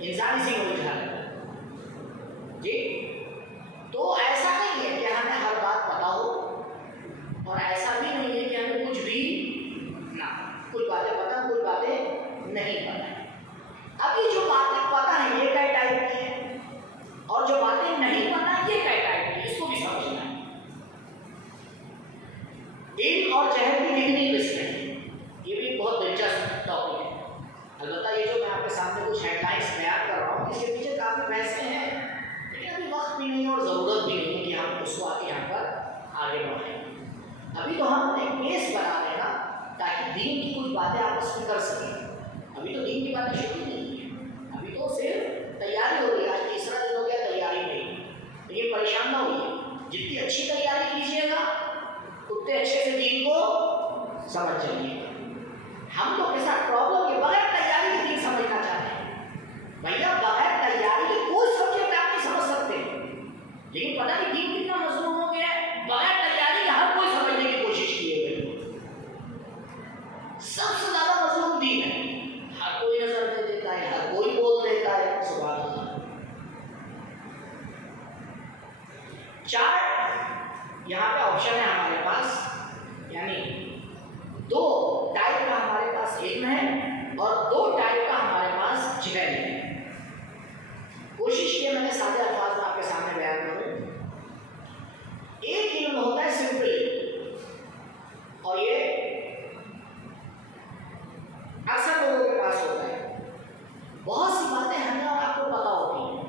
انسان اسی کو بجھا رہا ہے جی. تو ایسا نہیں ہے کہ ہمیں ہر بات پتا ہو اور ایسا بھی نہیں ہے کہ ہمیں کچھ بھی نہ. کچھ باتیں پتا، کچھ باتیں نہیں پتا. ابھی جو باتیں پتا ہیں یہ کئی ٹائپ کی ہیں اور جو باتیں نہیں پتا یہ کئی ٹائپ کی. اس کو بھی سمجھنا ہے. علم اور جہل کی کتنی قسمیں ہیں، یہ بھی بہت دلچسپ ٹاپک ہے. البتہ یہ جو میں آپ کے سامنے کچھ ہیڈ لائنس بیان کر رہا ہوں اس کے پیچھے کافی بحثیں ہیں، لیکن ابھی وقت بھی نہیں اور ضرورت بھی نہیں کہ ہم اس کو آگے یہاں پر آگے بڑھائیں. ابھی تو ہم ایک بیس بنا رہے ہیں نا تاکہ دین کی کچھ باتیں آپس میں کر سکیں. ابھی تو دین کی باتیں شروع نہیں ہیں، ابھی تو صرف تیاری ہو رہی ہے. آج تیسرا دن ہو گیا تیاری نہیں. لیکن پریشان نہ ہوئیے، جتنی اچھی تیاری کیجیے گا اتنے اچھے سے دین کو سمجھ جائیے گا. ہم لوگ کے ساتھ پرابلم یہ بغیر تیاری کے دین سمجھنا چاہتے ہیں. بھیا بغیر تیاری کے کوئی سبجیکٹ آپ نہیں سمجھ سکتے، لیکن پتہ نہیں دین کتنا مظلوم ہو گیا ہے. بغیر تیاری کے ہر کوئی سمجھنے کی کوشش کیے ہوئے. سب سے زیادہ مظلوم دین ہے. ہر کوئی نظر دے دیتا ہے، ہر کوئی بول دیتا ہے. سبحان اللہ. چار یہاں پہ آپشن ہے ہمارے پاس، یعنی دو ٹائپ کا ہمارے پاس علم ہے اور دو ٹائپ کا ہمارے پاس جہل ہے. کوشش کی میں نے سادے الفاظ میں آپ کے سامنے بیان کروں. ایک علم ہوتا ہے سمپل علم، اور یہ اکثر لوگوں کے پاس ہوتا ہے. بہت سی باتیں ہمیں اور آپ کو پتا ہوتی ہیں،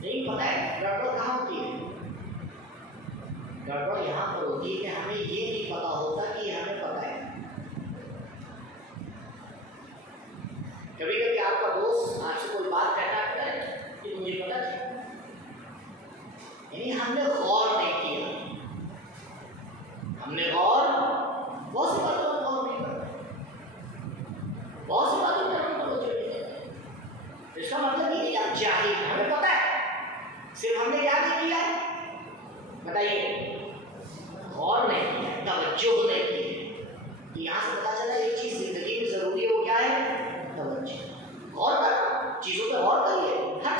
لیکن پتہ ہے گڑبڑ کہاں ہوتی ہے؟ گڑبڑ یہاں پر ہوتی ہے کہ ہمیں یہ نہیں پتا ہوتا کہ یہ ہمیں پتا ہے. کبھی کبھی آپ کا دوست آپ سے کوئی بات کہتا ہے کہ مجھے پتا تھی، یعنی ہم نے غور نہیں کیا. ہم نے غور بہت سی باتوں پر غور نہیں کرتے، بہت سی باتوں پر ہم توجہ نہیں دیتے. اس کا مطلب یہ کہ آپ جاہل ہیں. ہمیں پتا ہے، صرف ہم نے کیا نہیں کیا ہے بتائیے؟ غور نہیں کیا، توجہ نہیں کی. یہاں سے پتا چلا ایک چیز زندگی میں ضروری ہے، وہ کیا ہے؟ توجہ. غور کر، چیزوں پہ غور کریے. ہر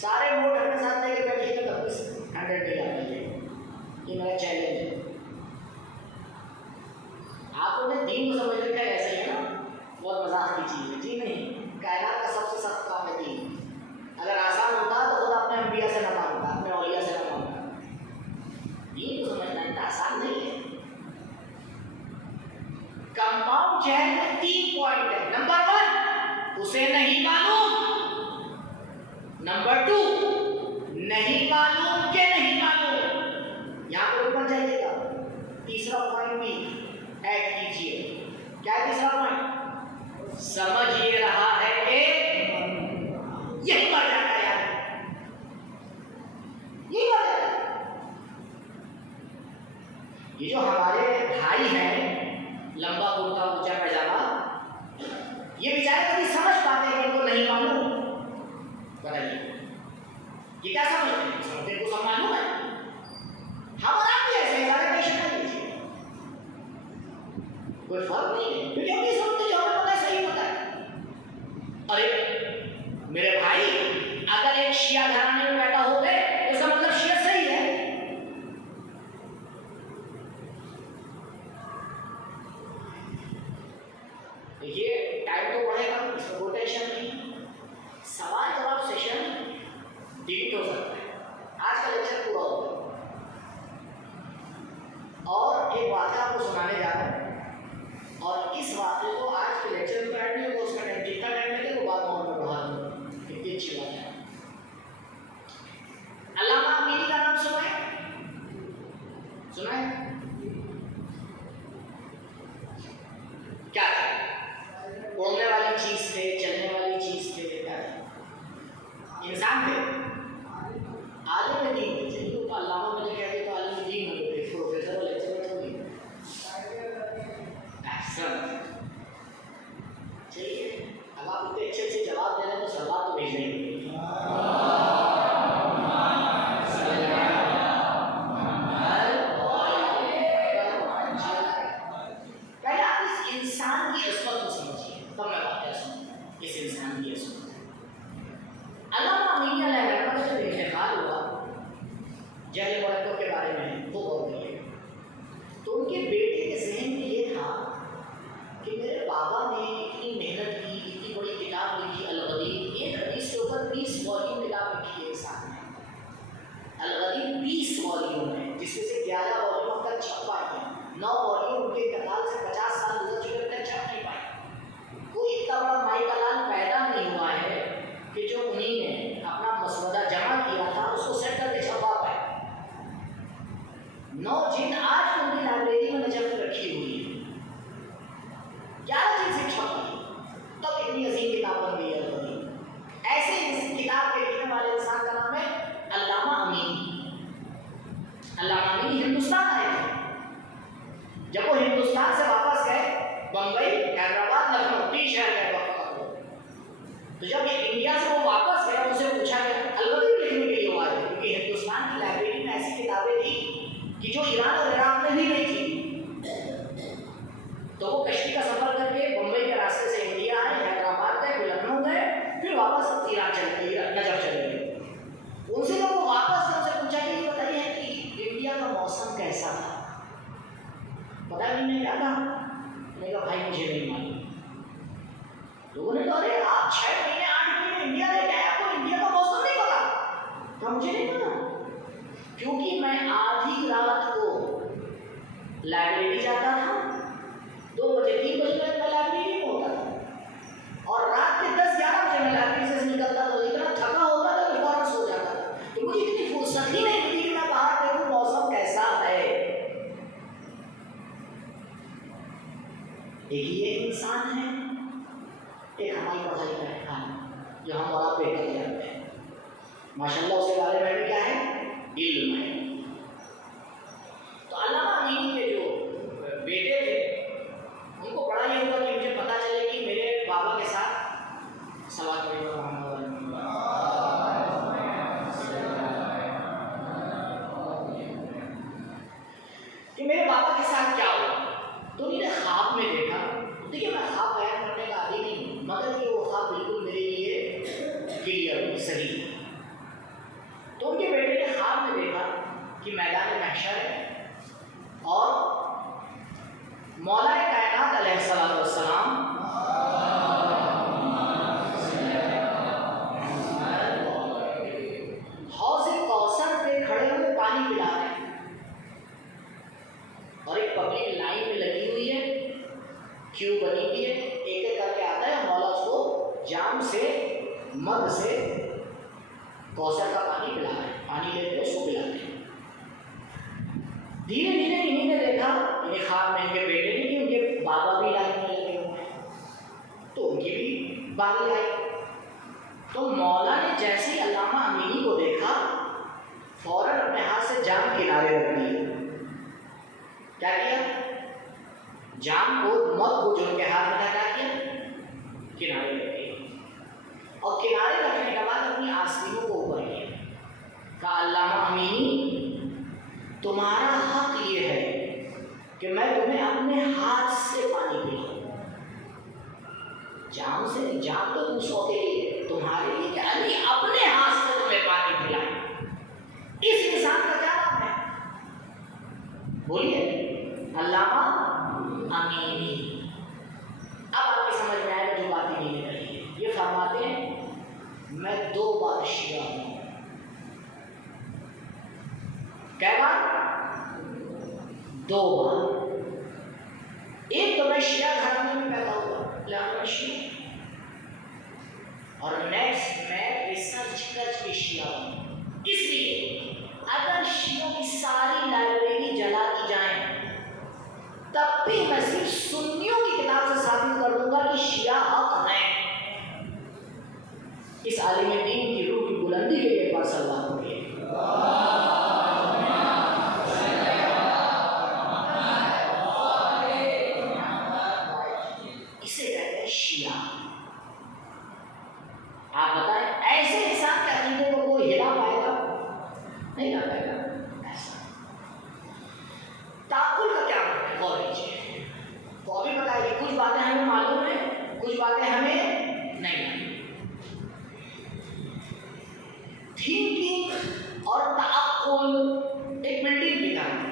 سارے ووٹ اپنے ساتھ لے کے بیٹھیے گا تب بھی 100 نہیں آ پائیے. یہ میرا چیلنج ہے. آپ لوگوں نے دین کو سمجھ رکھا ہے ایسا ہی ہے نا, بہت مذاق کی چیز ہے. جی نہیں, کائنات کا سب سے سخت کام ہے دین. اگر آسان ہوتا تو خدا اپنے انبیاء سے نہ مانگتا, اپنے اولیاء سے نہ مانگتا. دین کو سمجھنا اتنا آسان نہیں ہے. کمپاؤنڈ چین میں 3 پوائنٹ ہے. نمبر 1 اسے نہیں معلوم, نمبر 2 نہیں معلوم کہ نہیں معلوم. یہاں پہ رکنا چاہیے گا. تیسرا پوائنٹ بھی ایڈ کیجیے. کیا ہے تیسرا پوائنٹ؟ سمجھ یہ رہا ہے کہ یہی بڑھ جاتا ہے یار, یہی بڑھ جاتا ہے. یہ جو ہمارے بھائی ہیں لمبا کرتا اونچا پائجامہ, یہ بیچارے کبھی سمجھ پاتے ہیں کہ ان کو نہیں معلوم. بتائیے یہ کیا سمجھتے ہیں؟ سمجھتے ہیں کو سب معلوم ہے. ہم اور آپ بھی ایسے ہیں, زیادہ ٹینشن نہ لیجیے, کوئی فرق نہیں ہے. کیونکہ ہم یہ سمجھتے جو ہمیں پتہ ہے صحیح ہوتا ہے. ارے میرے بھائی, اگر ایک شیعہ گھرانے میں پیدا ہو گئے اس کا مطلب شیعہ صحیح ہے. دیکھیے ٹائم تو بڑھے گا, اس میں کوئی ٹینشن نہیں. سوال جواب سیشن ڈیلیٹ ہو سکتا ہے. آج کا لیکچر پورا ہو گیا. اور ایک واقعہ آپ کو سنانے جا رہا ہوں, اور اس واقعے کو آج کے لیکچر میں ایڈ نہیں ہوگا. اس کا ٹائم جتنا ٹائم لگے وہ بات میں بڑھا دوں. کتنی اچھی بات ہے. علامہ امینی کا نام سنا ہے؟ سنا ہے؟ کیا تھا؟ اڑنے والی چیز تھے, چلنے والی چیز تھے, کیا تھے؟ انسان تھے, عالم دین تھے. چلیے تو علامہ میں نے کہہ دیا تو عالم دین ہو گئے, پروفیسر اور لیکچرر ہو گئے. احسن. چلیے اب آپ اتنے اچھے اچھے جواب دے رہے ہیں تو سوال تو بھیجنے ہی. پہلے آپ اس انسان کی عصمت کو سمجھیے, تب میں بات کر سکوں اس انسان کی عصمت. علامہ امینی علیہ رحمۃ کا جب انتقال ہوا, جہل مرکب کے بارے میں وہ غور کیے تو ان کے بیٹے کے ذہن میں یہ تھا کہ میرے بابا نے اتنی محنت کی, اتنی بڑی کتاب لکھی الغدیر. ایک حدیث کے اوپر 20 والیوم کتاب لکھی ہے انسان نے. الغدیر 20 والیوم ہے, جس میں سے 11 والیوم اب تک چھپ پائے ہیں. 9 والیوم ان کے انتقال سے 50 سال گزر چکے, اب تک چھپ نہیں پائے. کوئی اتنا بڑا مائی کلام پیدا نہیں ہوا ہے کہ جو انہیں نے اپنا مسودہ جمع کیا تھا اس کو سیٹ کر کے چھپا پائے. 9 جلد آج ان کی لائبریری میں نجف رکھی ہوئی ہے. 11 جلد سے چھپ گئی, تب اتنی عظیم کتاب بن گئی ہے. ایسے اس کتاب کے لکھنے والے انسان کا نام ہے علامہ امینی. علامہ امینی ہندوستان آئے تھے. جب وہ ہندوستان سے واپس گئے, بمبئی, حیدرآباد, لکھنؤ 3 شہر گئے وقت کو. تو جب یہ انڈیا سے وہ واپس گئے, اسے پوچھا گیا الغدیر لکھنے کے لیے وہ آئے, کیونکہ ہندوستان کی لائبریری میں ایسی کتابیں تھیں کہ جو ایران اور عراق میں بھی نہیں تھی. تو وہ کشتی کا سفر کر کے بمبئی کے راستے سے انڈیا آئے, حیدرآباد گئے, پھر لکھنؤ گئے, پھر واپس ایران چلے گئے, نجف چلے گئے. ان سے جب وہ واپس گئے, ان سے پوچھا کہ یہ بتائیے کہ انڈیا کا موسم کیسا تھا؟ پتا نہیں کیا تھا. میں نے کہا بھائی مجھے نہیں معلوم. لوگوں نے کہا ارے آپ 6 مہینے 8 مہینے انڈیا رہ گئے, آپ کو انڈیا کا موسم نہیں پتا؟ کہا مجھے نہیں پتا, کیونکہ میں آدھی رات کو لائبریری جاتا تھا, 2 بجے 3 بجے تک میں لائبریری میں ہوتا تھا, اور رات کے 10-11 بجے میں لائبریری سے نکلتا تھا. اتنا تھکا ہوتا تھا کہ فوراً سو جاتا تھا. تو مجھے اتنی فرصت ہی نہیں ملی کہ میں باہر دیکھوں موسم کیسا ہے. ایک یہ انسان ہے, ایک ہماری پڑھائی کا امتحان ہے جو ہم اور آپ پہ کرتے جاتے ہیں. ماشاءاللہ اس کے بارے میں بھی کیا ہے, علم ہے. تو علامہ امینی کے جو بیٹے تھے, ان کو بڑا یہ ہوا کہ مجھے پتا چلے کہ میرے بابا کے ساتھ سوال کرے کہ میرے بابا کے ساتھ کیا ہوا. تو انہوں نے خواب میں دیکھا. دیکھیے میں خواب بیان کرنے کا عادی نہیں ہوں, مگر کہ وہ خواب بالکل میرے لیے کلیئر صحیح. تو ان کے بیٹے نے خواب میں دیکھا کہ میدان محشر ہے اور مولا کائنات علیہ السلام حوض کوثر پہ کھڑے ہوئے پانی پلا رہے ہیں اور ایک پبلک لائن میں لگی ہوئی ہے، کیو بنی ہوئی ہے، ایک ایک کر کے آتا ہے، مولا اس کو جام سے مد سے کوثر کا پانی پلا رہے ہیں، پانی لیتے اس کو پلاتے ہیں۔ دھیرے دھیرے انہیں نے دیکھا، انہیں خواب میں ان کے بیٹے نے کہ ان کے بابا بھی لائن میں لگے ہوئے ہیں، تو ان کی بھی باری آئی۔ تو مولا نے جیسے ہی علامہ امینی کو دیکھا فوراً اپنے ہاتھ سے جام کنارے رکھ دیے۔ کیا کیا؟ جام کو مد کو جو ان کے ہاتھ میں تھا کیا کیا؟ کنارے رکھ دیے، اور کنارے رکھنے کے بعد اپنی آستینوں کو اوپر کیا، کہا علامہ امینی تمہارا حق یہ ہے کہ میں تمہیں اپنے ہاتھ سے پانی پلاؤں، جام سے نہیں، جام تو دوسروں کے لیے، تمہارے لیے کیا نہیں، اپنے ہاتھ سے تمہیں پانی پلائیں۔ اس انسان کا کیا نام ہے؟ بولیے، علامہ امینی۔ اب آپ کی سمجھ میں آئے جو باتیں نہیں لے رہی ہے، یہ فرماتے ہیں میں 2 بار شیعہ ہوں۔ کئی بار؟ 2 بار۔ ایک تو میں شیعہ گھرانے میں پیدا ہوا، لہٰذا شیعہ، اور نیکسٹ میں ریسرچ کر کے شیعہ ہوں۔ اس لیے اگر شیعوں کی ساری لائبریری جلا دی جائیں تب بھی میں صرف سنیوں کی کتاب سے ثابت کر دوں گا کہ شیعہ حق ہیں۔ اس عالم دین کی روح کی بلندی کے لیے پر سلام ہو گئے۔ اسے کہتے ہیں شیعہ۔ آپ بتائیں ایسے انسان کے عقیدے کو کوئی ہلا پائے گا؟ نہیں ہلا پائے گا۔ ایسا تعقل کا کیا مطلب ہے؟ غور کیجیے، وہ بھی بتائیے، کچھ باتیں ہمیں معلوم ہیں، کچھ باتیں ہمیں نہیں معلوم۔ تھنکنگ اور تعقل ایک بلڈنگ کی طرح ہے۔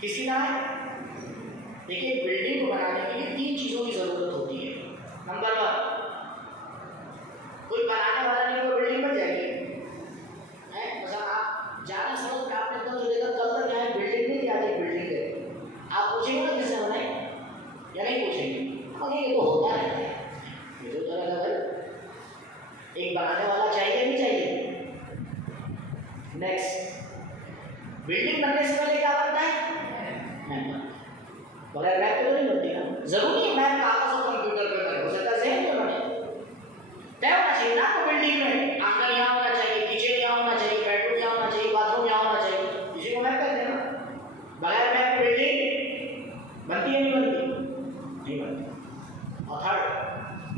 کس کی طرح ہے؟ دیکھیے بلڈنگ کو بنانے کے لیے 3 چیزوں کی ضرورت ہوتی ہے۔ نمبر 1، کوئی بنانے والا نہیں، کوئی بلڈنگ بن جائے گی۔ مثلا آپ جانا سمجھ میں آپ نے کل جو دیکھا کل تک یہاں بلڈنگ نہیں تھی، آج ایک بلڈنگ ہے، آپ پوچھیں گے نا کس نے بنائی یا نہیں پوچھیں گے؟ یہ تو ہوتا رہتا ہے، یہ تو طرح کا ایک بنانے والا چاہیے نہیں چاہیے۔ نیکسٹ، بلڈنگ بننے سے پہلے کیا بنتا ہے؟ میپ۔ بغیر میپ تو نہیں بنتی نا، ضروری ہے میپ کاغذ اور کمپیوٹر پہ بنے، ہو سکتا ہے ذہن میں بنے، طے ہونا چاہیے نا آپ کو بلڈنگ میں، آنگن یہاں ہونا چاہیے، کچن یہاں ہونا چاہیے، بیڈ روم یہاں ہونا چاہیے، باتھ روم یہاں ہونا چاہیے، اسی کو میپ کہتے ہیں نا۔ بغیر میپ بلڈنگ بنتی ہے نہیں بنتی؟ نہیں بنتی۔ اور تھرڈ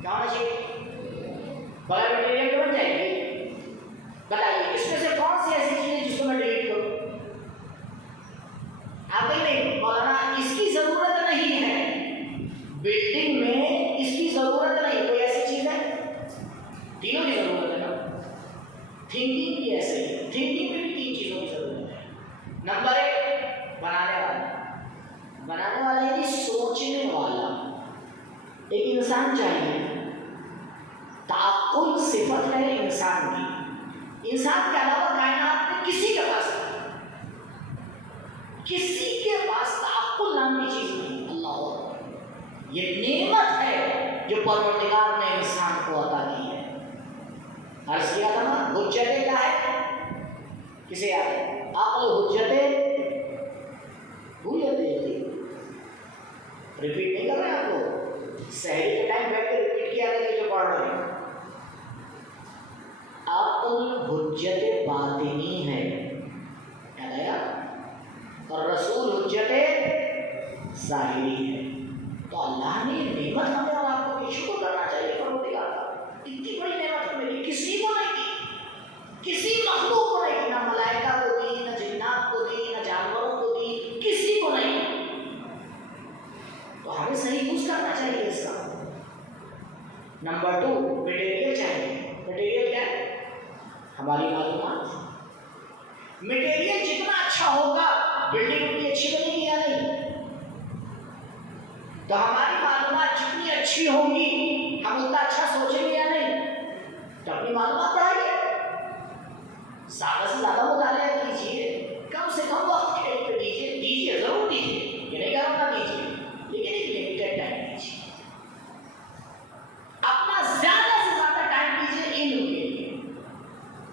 کیا ہونا چاہیے؟ بغیر مٹیریل کے بن جائے گی؟ بتائیے اس میں سے کون سی ایسی چیز ہے جس کو میں ڈیلیٹ کروں؟ آپ ہی نہیں، مولانا اس کی ضرورت نہیں ہے، بلڈنگ میں اس کی ضرورت نہیں، کوئی ایسی چیز ہے؟ تینوں کی ضرورت ہے نا۔ تھنکنگ بھی ایسے ہی ہے، تھنکنگ میں بھی 3 چیزوں کی ضرورت ہے۔ نمبر 1، بنانے والا یعنی سوچنے والا ایک انسان چاہیے۔ تعقل صفت ہے انسان کی، انسان کے علاوہ کائنات میں کسی کے پاس تعقل نام کی چیز نہیں۔ اللہ اکبر، یہ نعمت ہے جو پروردگار نے انسان کو عطا کی ہے۔ عرض کیا تھا نا، حجتیں کیا ہے؟ کسے یاد ہے؟ عقل حجتیں بھول جاتے تھے، ریپیٹ نہیں کر رہے آپ کو، سحری کے ٹائم بیٹھ کے ریپیٹ کیا تھا جو پڑھ رہے ہیں۔ عقل حجت باطنی ہے، یاد آیا؟ اور رسول حجت ظاہری ہے۔ تو اللہ نے نعمت ہمیں اور آپ کو بھی شکر کرنا چاہیے پروردگار کا، اتنی بڑی نعمت ہمیں دی، کسی کو نہیں دی، کسی مخلوق کو نہیں دی، نہ ملائکہ کو دی، نہ جنات کو دی، نہ جانوروں کو دی، کسی کو نہیں۔ تو ہمیں صحیح یوز کرنا چاہیے اس کا۔ نمبر 2، مٹیریل چاہیے۔ مٹیریل کیا ہے؟ ہماری معلومات. مٹیریل جتنا اچھا ہوگا بلڈنگ اتنی اچھی بنے گی یا نہیں؟ تو ہماری معلومات جتنی اچھی ہوں گی ہم اتنا اچھا سوچیں گے یا نہیں؟ تو اپنی معلومات بڑھائیے، زیادہ سے زیادہ مطالعہ کیجیے، کم سے کم وقت کھیل پہ دیجیے ضرور دیجیے، یہ نہیں کہ نہ دیجیے، لیکن ایک لمیٹڈ ٹائم دیجیے. اپنا زیادہ سے زیادہ ٹائم دیجیے علم کے لیے،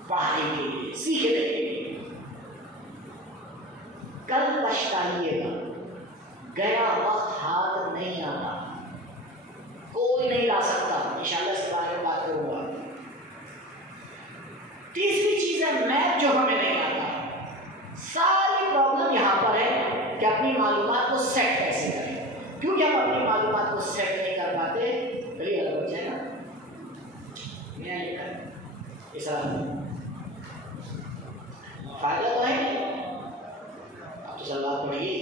پڑھائی کے لیے، سیکھنے کے لیے. کل پچھتائیے گا، گیا وقت ہاتھ نہیں آتا، کوئی نہیں لا سکتا. انشاءاللہ اس کے بارے میں بات کروں گا. تیسری چیز ہے میپ جو ہمیں نہیں آتا. ساری پرابلم یہاں پر ہے کہ اپنی معلومات کو سیٹ کیسے کریں. کیونکہ ہم اپنی معلومات کو سیٹ نہیں کر پاتے. بڑی الگ ہو جائے گا میں لکھا اس فائدہ تو ہے آپ تو سلوات پڑھیے.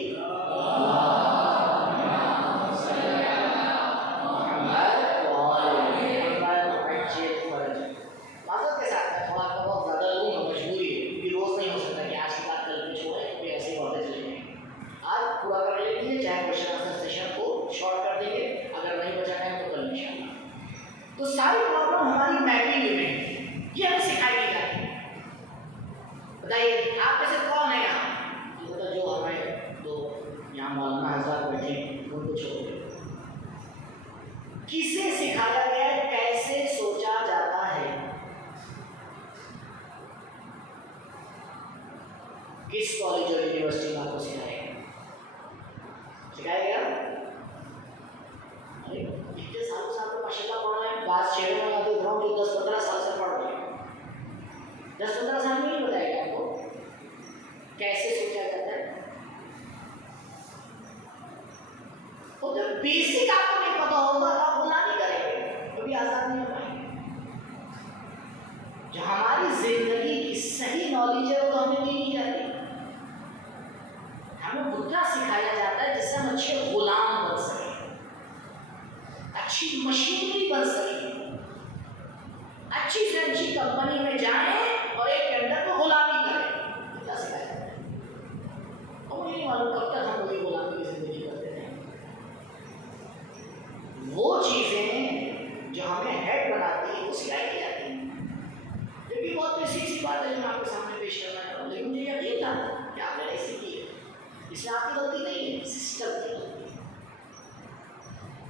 تو ساری پرابلم ہماری میپنگ میں ہے، یہ ہمیں سکھائی نہیں جاتی. بتائیے آپ میں سے کون ہے یہاں جو ہمارے تو یہاں مولانا حضرات بیٹھے ہیں ان کو چھوڑ دیں. کسے سکھایا گیا ہے کیسے سوچا جاتا ہے؟ کس کالج اور یونیورسٹی میں آپ کو سکھایا گیا؟ سکھایا گیا؟ اتنے سالوں سے آپ کو ماشاء اللہ پڑھ رہے ہیں. بعض شہروں میں آپ دیکھ رہا ہوں جو 10-15 سال سے پڑھ رہے ہیں. 10-15 سال میں نہیں بتائے گا آپ کو کیسے سوچا جاتا ہے. وہ جو بیسک آپ کو نہیں پتا ہوگا تو آپ غلامی کریں گے، کبھی آزاد نہیں ہو پائیں گے. جو ہماری زندگی کی صحیح نالج ہے وہ تو ہمیں نہیں جاتی. ہمیں بھٹا سکھایا جاتا ہے جس سے ہم اچھے غلام بن سکیں، اچھی مشینری بن سکیں، اچھی سے اچھی کمپنی میں جائیں اور ایک ٹینڈر کو غلامی کریں. کیا سکھایا جاتا ہے؟ اور مجھے نہیں معلوم کب تک ہم وہی غلامی کی زندگی کرتے ہیں. وہ چیزیں جو ہمیں ہیڈ بناتی ہیں وہ سکھائی نہیں جاتی ہیں. یہ بھی بہت ایسی سی بات ہے جو میں آپ کے سامنے پیش کرنا چاہتا ہوں، لیکن مجھے یقین تھا کہ آپ نے ایسی کی ہے. اس میں آپ کی غلطی نہیں ہے، سسٹم کی غلطی ہے.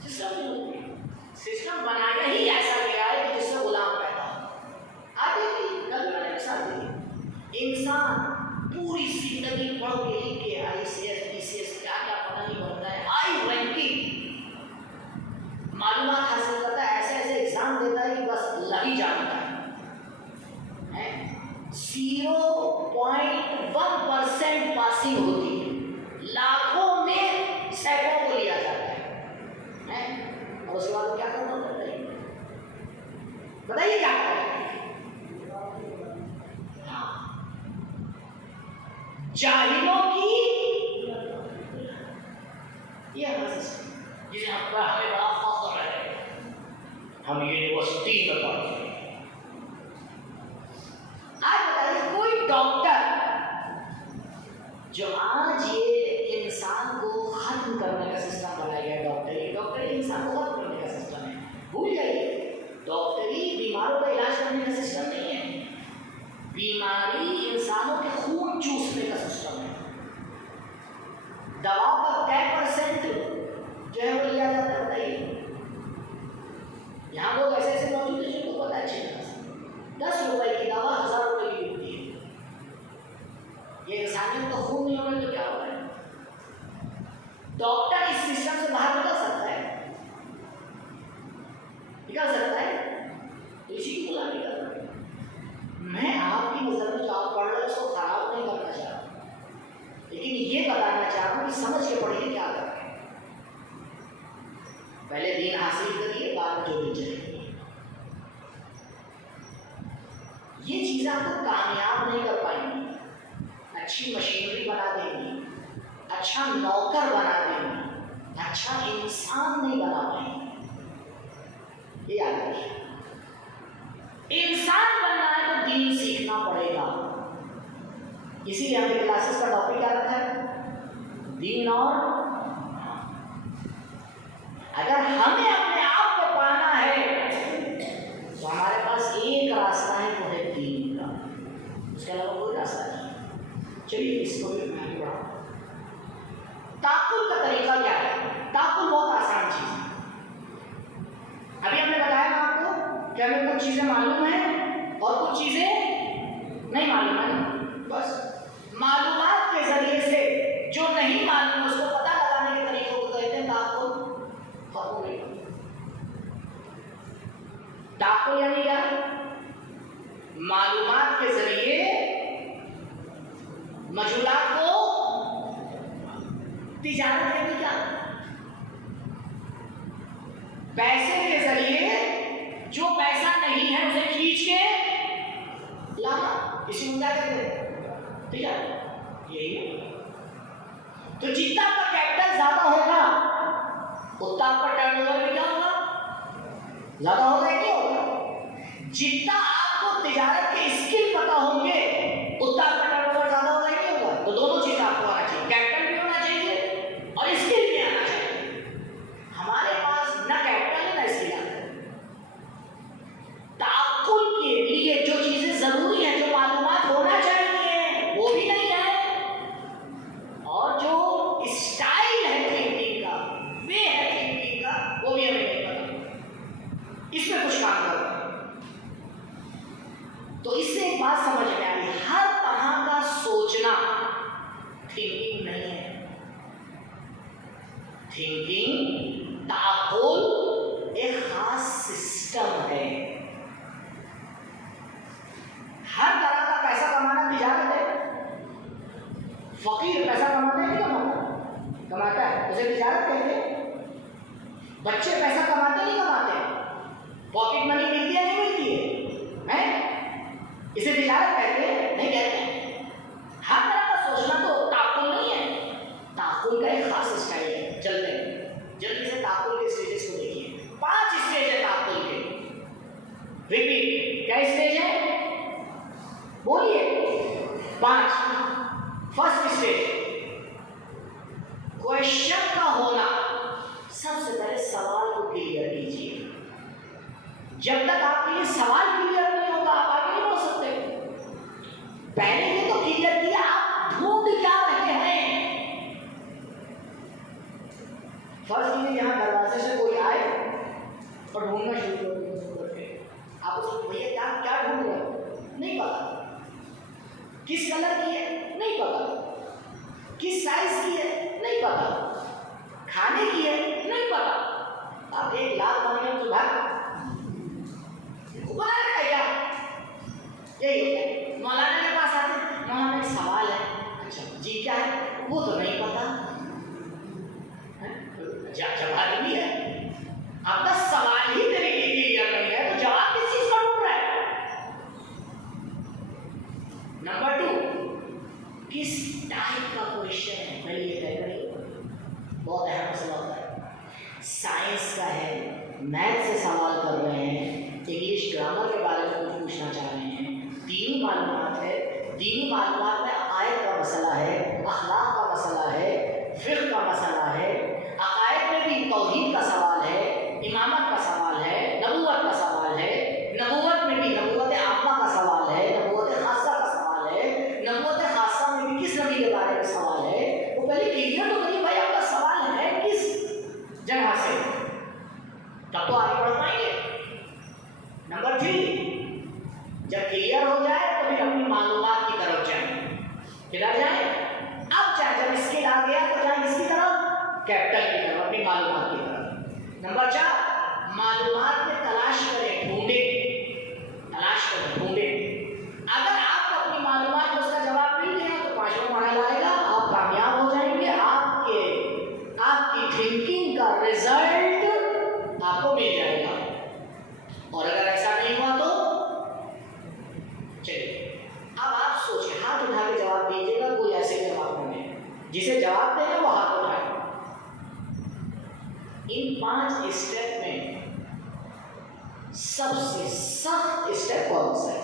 سسٹم کی غلطی ہے. سسٹم بنایا ہی ایسا گیا ہے کہ جس سے غلام پیدا ہو. آپ دیکھیے کل میں نے مثال دی، انسان پوری زندگی پڑھ کے لکھ کے ICS PCS کیا کیا پتہ نہیں بنتا ہے، ہائی رینکنگ معلومات حاصل کرتا ہے، ایسے ایسے ایگزام دیتا ہے کہ بس اللہ ہی جانتا ہے. 0.1% پاسنگ ہوتی ہے، لاکھوں میں سینکڑوں کو لیا جاتا ہے. اور اس کے بعد کیا کرنا ہوتا ہے بتائیے کیا کرنا ہے؟ جاہلوں کی یہ جسے ہمیں بڑا فخر ہے ہم یونیورسٹی میں پڑھتے ہیں. آج بتائیے کوئی ڈاکٹر جو آج یہ انسان کو ختم کرنے کا سسٹم بنایا گیا، ڈاکٹر انسان کو ختم کرنے کا سسٹم ہے. بھول جائیے ڈاکٹری بیماروں کا علاج کرنے کا سسٹم نہیں ہے. بیماری انسانوں کے خون چوسنے کا سسٹم ہے. دواؤں کا کیا % جو ہے وہ لیا جاتا ہے بتائیے. یہاں لوگ ایسے ایسے موجود ہیں جن کو پتا ہے اچھی طرح سے 10 روپئے کی دوا 1000 روپئے کی ملتی ہے. یہ انسانیت کا خون نہیں ہوگا تو کیا ہوگا؟ ڈاکٹر اس سسٹم سے باہر نکل سکتا ہے، تو اسی کی غلامی کر رہا ہے. میں آپ کی نظر میں جو آپ پڑھ رہے ہیں اس کو خراب نہیں کرنا چاہ رہا، لیکن یہ بتانا چاہ رہا ہوں کہ سمجھ کے پڑھیے کیا کر رہے ہیں. پہلے دین حاصل کریے، بعد میں جو بھی چاہیے. یہ چیزیں آپ کو کامیاب نہیں کر پائیں گی. اچھی مشینری بنا دیں گی، اچھا نوکر بنا دیں گی، اچھا انسان نہیں بنا پائیں گے. یہ یاد رکھیے، انسان بننا ہے تو دین سیکھنا اسی لیے ہم نے کلاسز کا ٹاپک کیا رکھا ہے؟ دین اور اگر ہمیں اپنے آپ کو پانا ہے تو ہمارے پاس ایک راستہ ہے، وہ ہے دین کا، اس کے علاوہ کوئی راستہ نہیں۔ چلیے اس کو بھی میں آگے بڑھاؤں۔ تعقل کا طریقہ کیا ہے؟ تعقل بہت آسان چیز ہے۔ ابھی ہم نے بتایا نا آپ کو کہ ہمیں کچھ چیزیں معلوم ہیں اور کچھ چیزیں نہیں معلوم ہیں، بس معلومات کے ذریعے سے جو نہیں معلوم اس کو پتہ لگانے کے طریقوں کو کہتے ہیں تعقل۔ تعقل یعنی کیا؟ معلومات کے ذریعے مجہولات کو تجارت کرنے کیا؟ پیسے کے ذریعے جو پیسہ نہیں ہے اسے کھینچ کے لانا، اسی کو کیا کہتے ہیں؟ ٹھیک ہے، یہی ہے۔ تو جتنا آپ کا کیپٹل زیادہ ہوگا اتنا آپ کا ٹرن اوور بھی کیا ہوگا؟ زیادہ ہوگا یا نہیں ہوگا؟ جتنا آپ کو تجارت کے اسکل پتا ہوں گے اتنا آپ کا ٹرن اوور زیادہ ہوگا یا نہیں ہوگا؟ تو دونوں چیزیں آپ کو آنا چاہیے، کیپٹل بھی ہونا چاہیے اور اسکل بھی آنا چاہیے۔ ہمارے پاس نہ کیپٹل ہے نہ اسکل آتا ہے۔ تعقل کے لیے جو چیزیں ضروری ہیں، جو معلومات ہونا چاہیے وہ بھی نہیں ہے، اور جو اسٹائل ہے تھنکنگ کا، وے ہے تھنکنگ کا، وہ بھی ہمیں نہیں پتا۔ اس میں کچھ کام کرو۔ تو اس سے ایک بات سمجھ میں آئی، ہر طرح کا سوچنا تھنکنگ نہیں ہے۔ تھنکنگ، تعقل ایک خاص سسٹم ہے۔ ہر طرح کا پیسہ کمانا تجارت ہے۔ فقیر پیسہ کماتا ہے نہیں کماتا؟ کماتا ہے، اسے تجارت کہتے ہیں۔ بچے پیسہ کماتے نہیں کماتے؟ پاکٹ منی ملتی ہے نہیں ملتی ہے؟ اسے تجارت کہتے ہیں نہیں کہتے؟ ہر طرح کا سوچنا تو تعقل نہیں ہے۔ تعقل کا ایک خاص اسٹائل ہے۔ چلتے ہیں جلدی سے تعقل کے اسٹیجز کو دیکھیے۔ 5 اسٹیج ہے تعقل کے۔ ریپیٹ، کیا اسٹیج ہے؟ بولیے 5۔ فرسٹ اسٹیج کوشچن کا ہونا۔ سب سے پہلے سوال کو کلیئر کیجیے۔ جب تک آپ کے لیے سوال کلیئر نہیں ہوگا آپ آگے نہیں بڑھ سکتے۔ پہلے یہ تو کلیئر کیا آپ ڈھونڈ کیا رہے ہیں۔ فرض کیجیے یہاں دروازے سے کوئی آئے اور ڈھونڈنا شروع کر دے، آپ اس کو بھیا کیا ڈھونڈ رہے ہو؟ نہیں پتا۔ کس کلر کی ہے؟ نہیں پتا۔ کس سائز کی ہے؟ نہیں پتا۔ کھانے کی ہے؟ نہیں پتا۔ آپ 1 لاکھ مانگے تو بھاگ بنا رکھا ہے کیا؟ یہی ہوتا ہے۔ مولانا کے پاس آتے ہیں، مولانا ایک سوال ہے۔ اچھا جی کیا ہے؟ وہ تو نہیں پتا۔ جواب بھی ہے، آپ کا سوال ہی میرے لیے کلیئر نہیں ہے تو جواب کس چیز کا ڈھونڈ رہا ہے؟ نمبر 2، کس ٹائپ کا کوشچن ہے؟ پہلے یہ طے کریے، بہت اہم مسئلہ ہوتا ہے۔ سائنس کا ہے، میتھ سے سوال کر رہے ہیں، انگلش گرامر کے بارے میں کچھ پوچھنا چاہ رہے ہیں، دینی معلومات ہے، دینی معلومات میں عقائد کا مسئلہ ہے، اخلاق کا مسئلہ ہے، فقہ کا مسئلہ ہے، عقائد میں بھی توحید کا سوال ہے، امامت کا سوال ہے، نبوت کا سوال ہے، نبوت میں بھی نبوت عامہ کا سوال ہے، نبوت خاصہ کا سوال ہے، نبوت خاصہ میں بھی کس نبی کے بارے میں سوال ہے۔ وہ پہلے کلیئر تو کریے بھائی آپ کا سوال ہے کس جگہ سے، تب تو آگے بڑھ پائیں گے۔ نمبر 3، جب کلیئر ہو جائے تو پھر اپنی معلومات کی طرف جائیں۔ کدھر جائیں؟ اب چاہے جب اسکل آ گیا تو جائیں کس کی طرف؟ کیپٹل کی طرف، اپنی معلومات کی طرف۔ نمبر 4، معلومات میں تلاش کریں، ڈھونڈیں، تلاش کریں، ڈھونڈیں۔ اگر آپ کو اپنی معلومات میں اس کا جواب مل گیا تو 5واں مرحلہ آئے گا، آپ کامیاب ہو جائیں گے، آپ کی تھنکنگ کا رزلٹ آپ کو مل جائے گا۔ اور اگر ایسا نہیں ہوا تو چلیے اب آپ سوچیں، ہاتھ اٹھا کے جواب دیجیے گا، کوئی ایسے جواب نہیں ہے، جسے جواب دینا وہ ہاتھ اٹھائے۔ ان 5 اسٹیپ میں سب سے سخت اسٹیپ کون سا ہے؟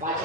5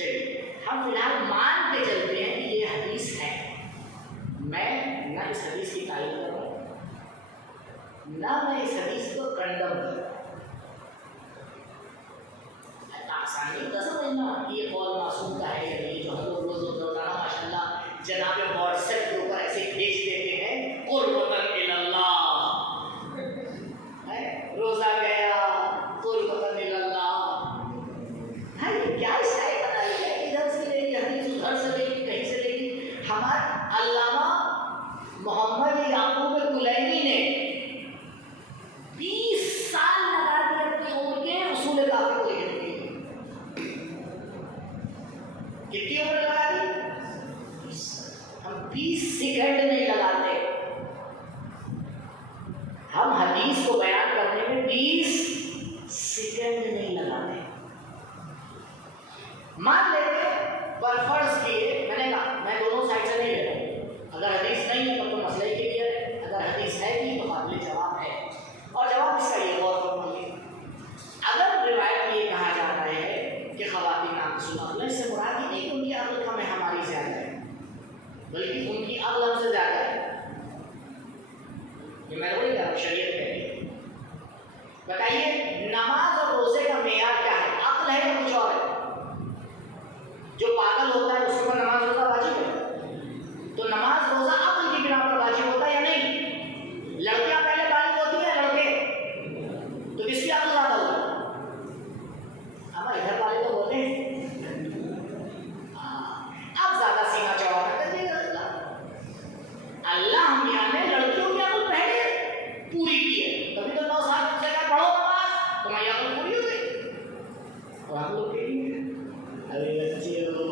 چلیے ہم فی الحال مان کے چلتے ہیں کہ یہ حدیث ہے. میں نہ اس حدیث کی تعریف کر رہا ہوں نہ میں اس حدیث کو کنڈم کر رہا ہوں. آسانی کا سمجھنا کہ یہ قول معصوم کا ہے یا نہیں, جو ہم لوگ روز روزانہ ماشاء اللہ جناب واٹس ایپ کے اوپر ایسے بھیج دیتے ہیں قربتاً اللہ, روزہ گیا قربتاً اللہ. کیا اسٹائل بنا لیا ہے, ادھر سے لے لی حدیث, ادھر سے لے لی, کہیں سے لے لی. ہمارے علامہ محمد یعقوب کلینی نے 20 سال لگا کے اپنی عمر کے اصول کافی کو لکھنے کے لیے. کتنی عمر لگا دی؟ ہم 20 سیکنڈ نہیں لگاتے. ہم حدیث کو بیان کرنے میں 20 سیکنڈ نہیں لگاتے. مان لیتے پر فرض کیے, میں نے کہا میں دونوں سائڈ سے نہیں لے رہا ہوں. اگر حدیث نہیں ہے تو مسئلہ ہی کلیئر ہے, اگر حدیث ہے بھی تو قابل جواب ہے. اور جواب اس کا یہ غور فرمائیے, اگر روایت میں یہ کہا جاتا ہے کہ خواتین ناقص العقل, اس سے مراد یہ نہیں کہ ان کی عقل کم ہے ہماری زیادہ ہے, بلکہ ان کی عقل ہم سے زیادہ ہے. یہ میں وہی کہہ رہا ہوں, شریعت کہتی ہے. بتائیے نماز اور روزے کا معیار کیا ہے؟ عقل ہے یا کچھ اور ہے؟ جو پاگل ہوتا ہے اس کے اوپر نماز روزہ واجب ہے, تو نماز روزہ عقل کی بنا پر واجب ہوتا ہے یا نہیں؟ لڑکیاں پہلے بالغ ہوتی ہیں لڑکے, تو کس کی عقل زیادہ ہوتا ہے؟ ہمارے ادھر والے تو بولتے ہیں اب زیادہ سینہ چوڑا کر دے گا اللہ میاں نے لڑکیوں کی عقل پہلے پوری کی ہے, تبھی تو 9 سال سے کہا پڑھو نماز, تمہاری عقل پوری ہو گئی. اور ہم لوگ کہیں ارے بچے ہو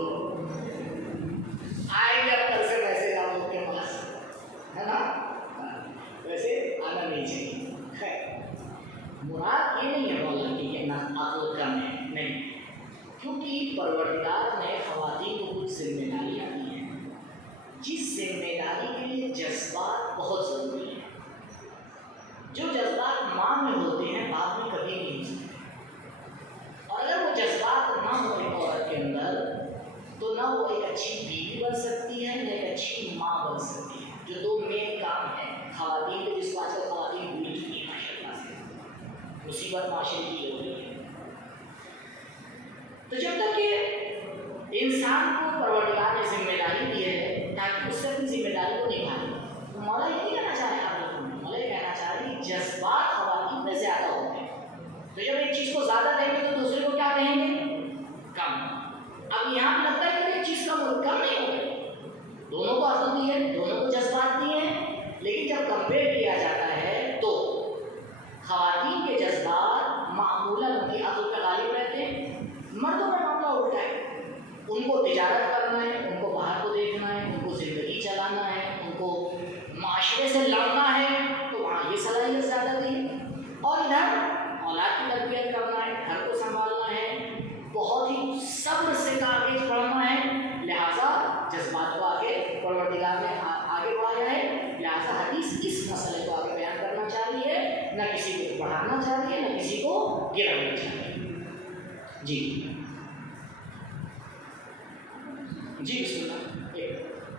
آئے گا کل سے ویسے آپ لوگ کے پاس ہے نا, ویسے آنا نہیں چاہیے. خیر مراد یہ نہیں ہے مولا کہ نہ عقل کم ہے, نہیں, کیونکہ پروردگار نے خواتین کو کچھ ذمہ داریاں دی ہیں, جس ذمہ داری کے لیے جذبات بہت ضروری ہے. جو جذبات ماں میں ہوتے ہیں باپ میں کبھی نہیں ہو سکتے, اور اگر وہ جذبات نہ ہو ایک عورت کے اندر تو نہ وہ ایک اچھی بیوی بن سکتی ہے نہ ایک اچھی ماں بن سکتی ہے, جو 2 مین کام ہیں خواتین کے, جس کو آج کل خواتین بھول چکی ہیں ماشاء اللہ سے. مصیبت معاشرے کی ہو رہی ہے. تو جب تک کہ انسان کو پروردگار نے ذمہ داری دی ہے تاکہ اس سے اپنی ذمہ داری کو نبھائے, تو مولا یہ نہیں کہنا چاہ رہے آپ لوگوں, مولا یہ کہنا چاہ رہے کہ جذبات خواتین میں زیادہ ہوتے ہیں, تو جب ایک چیز کو زیادہ دیں گے تو دوسرے کو کیا کہیں گے؟ کم. اب یہاں لگتا ہے کہ ایک چیز کم نہیں ہو گئی, دونوں کو عقل دی ہے, دونوں کو جذبات دیے ہیں, لیکن جب کمپیئر کیا جاتا ہے تو خواتین کے جذبات معمولاً ان کی عقل پہ غالب رہتے ہیں. مردوں میں معاملہ الٹا ہے, ان کو تجارت کرنا ہے, ان کو باہر کو دیکھنا ہے, ان کو زندگی چلانا ہے, ان کو معاشرے سے لڑنا ہے, تو وہاں یہ صلاحیت زیادہ دی. اور ادھر اولاد کی تربیت کرنا ہے, گھر کو سنبھالنا ہے, بہت ہی صبر سے آگے بڑھنا ہے, لہٰذا جذبات کو آگے پروردگار نے آگے بڑھایا ہے. لہٰذا حدیث اس مسئلے کو آگے بیان کرنا چاہ رہی ہے, نہ کسی کو بڑھانا چاہ رہی ہے نہ کسی کو گرانا چاہ رہی ہے. جی جی بسم اللہ,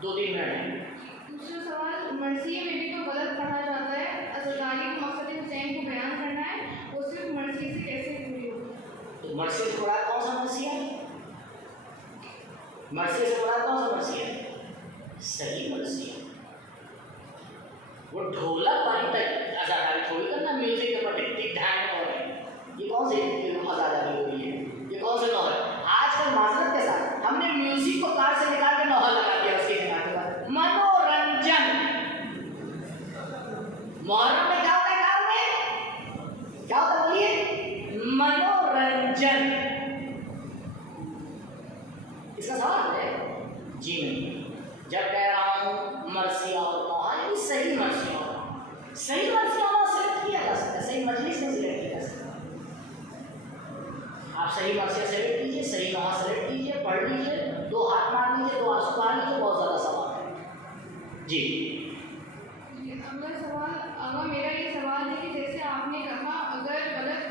2-3 منٹ ہیں. دوسرا سوال, مرثیے میں بھی تو غلط پڑھا جاتا ہے, عزاداری کو مقصد حسین کو بیان کرنا ہے, وہ صرف مرثیے سے کیسے پوری ہوگی؟ تو مرثیے سے مراد کون سا مرثیہ ہے؟ مرثیے سے مراد کون سا مرثیہ ہے؟ صحیح مرثیہ. وہ ڈھولک والی عزاداری تھوڑی کرنا, میوزک کے اوپر ٹک ٹک ڈھانگ ہو رہے ہیں, یہ کون سی عزاداری ہو رہی ہے, یہ کون سے نوحل؟ آج کل معذرت کے ساتھ ہم نے میوزک کو کار سے نکال کے نوحل لگا دیا اس کے دماغ کے بعد. منورنجن, محرم میں کیا ہوتا ہے, کار میں کیا ہوتا ہے بولیے, منورنجن. اس کا سوال ہے جی نہیں. جب کہہ رہا ہوں مرثیہ اور نوحل, یعنی صحیح مرثیہ ہونا, صحیح مرثیہ ہونا سلیکٹ کیا جا سکتا ہے, صحیح مجلس میں سلیکٹ کیا جا سکتا ہے. آپ صحیح مرثیہ سلیکٹ کیجیے, صحیح نوحل سلیکٹ کیجیے, پڑھ لیجیے, 2 ہاتھ مار لیجیے, 2 آنسو بہا لیجیے, بہت زیادہ ثواب ہے. جی اگلا سوال, آگا میرا یہ سوال ہے کہ جیسے آپ نے کہا اگر غلط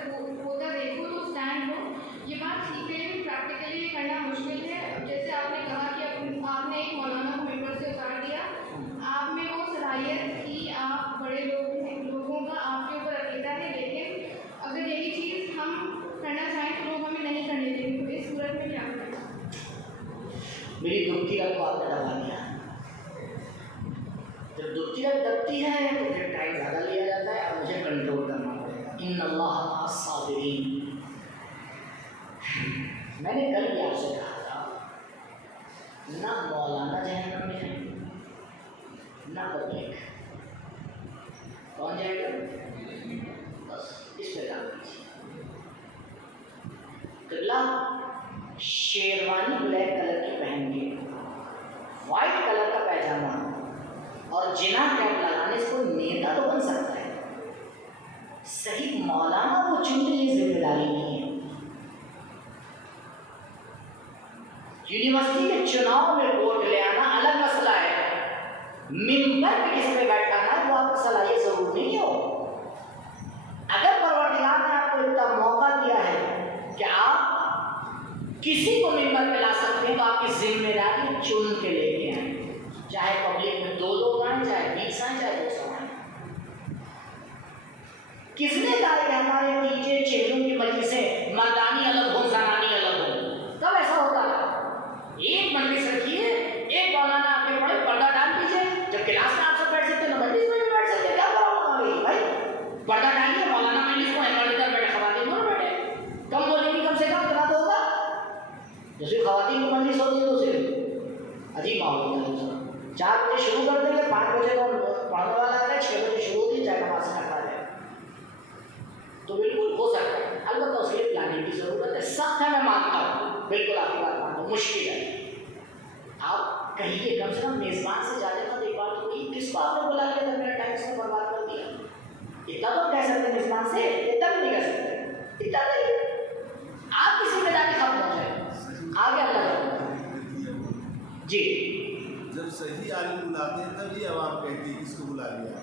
ہوتا دیکھو تو اسٹینڈ لو, یہ بات ٹھیک ہے, پریکٹیکلی یہ کرنا مشکل ہے, میری دبتی رگ کو آپ نے دبا دیا. جب دبتی رگ دبتی ہے تو پھر ٹائم زیادہ لیا جاتا ہے اور مجھے کنٹرول کرنا پڑے گا. ان اللہ مع الصابرین. میں نے کل بھی آپ سے کہا تھا نہ مولانا جہنم میں ہے نہ پبلک. کون جائے گا؟ بس اس پہ کام کیجیے. قبلہ شیروانی بلیک کلر کی پہن کے وائٹ کلر کا پیجامہ اور جنا کیپ لگانے سے کوئی نیتا تو بن سکتا ہے. صحیح مولانا کو چننے یہ ذمہ داری نہیں ہے. یونیورسٹی کے چناؤ میں ووٹ لے آنا الگ مسئلہ ہے. ممبر پہ کس پہ بیٹھانا ہے وہ آپ کو صلاحیت ضرور نہیں ہو. اگر پروردگار نے آپ کو اتنا موقع دیا ہے کہ آپ کسی کو ممبر پہ لا سکتے ہیں تو آپ کی ذمہ داری چن کے لے کے آئیں. چاہے پبلک میں 2 لوگ آئیں, چاہے 20 آئیں, چاہے 200 آئیں. کس نے کہا کہ ہمارے نیچے چہروں کی مجلسیں مردانی الگ ہو زنانی الگ ہو؟ کب ایسا ہوتا ہے؟ ایک مجلس رکھیے, ایک مولانا آپ کے پڑھے, پردہ ڈال دیجیے. جب کلاس میں آپ سب بیٹھ سکتے ہیں مجلس میں بھی بیٹھ سکتے ہیں. کیا پرابلم آ گئی بھائی؟ پردہ ڈالیے, مولانا مجلس کو مردہ بیٹھے, خواتین کو بیٹھے. کم بولیں گی کم سے کم اتنا تو ہوگا. جیسے خواتین کو مجلس ہوتی ہے تو صرف عجیب ماحول ہوتا ہے. 4 بجے شروع کر دیں گے, 5 بجے تو پڑھنے والا آتا ہے, 6 بجے شروع ہوتی ہے, چاہے نماز سے نکال ہے. تو بالکل ہو سکتا ہے. البتہ اس کے لیے پلاننگ کی ضرورت ہے. سخت ہے, میں مانتا ہوں, بالکل آپ کی بات مانتا ہوں, مشکل ہے. آپ کہیے کم سے کم میزبان سے جانے کا ایک بار تو کس کو آپ نے بلا لیا تھا, میرا ٹائم اس میں برباد کر دیا. اتنا تو کہہ سکتے ہیں میزبان سے, اتنا بھی نہیں کہہ سکتے. اتنا نہیں, آپ کی ذمہ داری ختم ہو جائے. آگے اللہ جی. جب صحیح عالم بلاتے ہیں تب یہ عوام کہتی ہے کس کو بلا لیا.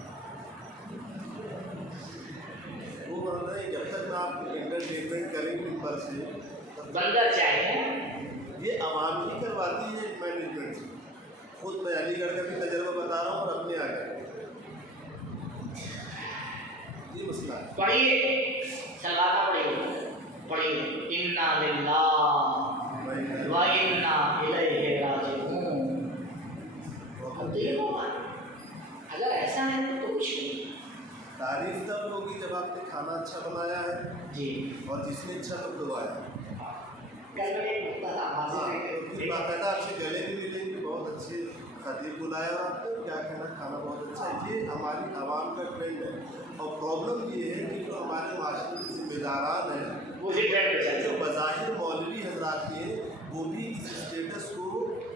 وہ بول رہے ہیں جب تک آپ انٹرٹینمنٹ کریں گے اوپر سے بندر چاہیے. یہ عوام ہی کرواتی ہے مینجمنٹ سے. خود میں علی گڑھ کا بھی تجربہ بتا رہا ہوں اور اپنے آگے یہ مسئلہ ہے. پڑھیے, سلوانا پڑھیے. انا للہ و انا الیہ راجعون. اگر ایسا ہے تو کچھ نہیں. تعریف تب ہوگی جب آپ نے کھانا اچھا بنایا ہے جی, اور جس نے اچھا تب دعایا. پھر باقاعدہ آپ سے گلے بھی ملیں گے, بہت اچھے خطیب بلایا اور آپ نے کیا کہنا, کھانا بہت اچھا ہے. یہ ہماری عوام کا ٹرینڈ ہے. اور پرابلم یہ ہے کہ جو ہمارے معاشرے کے ذمہ داران ہیں جو بظاہر مولوی حضرات کے, وہ بھی اس اسٹیٹس کو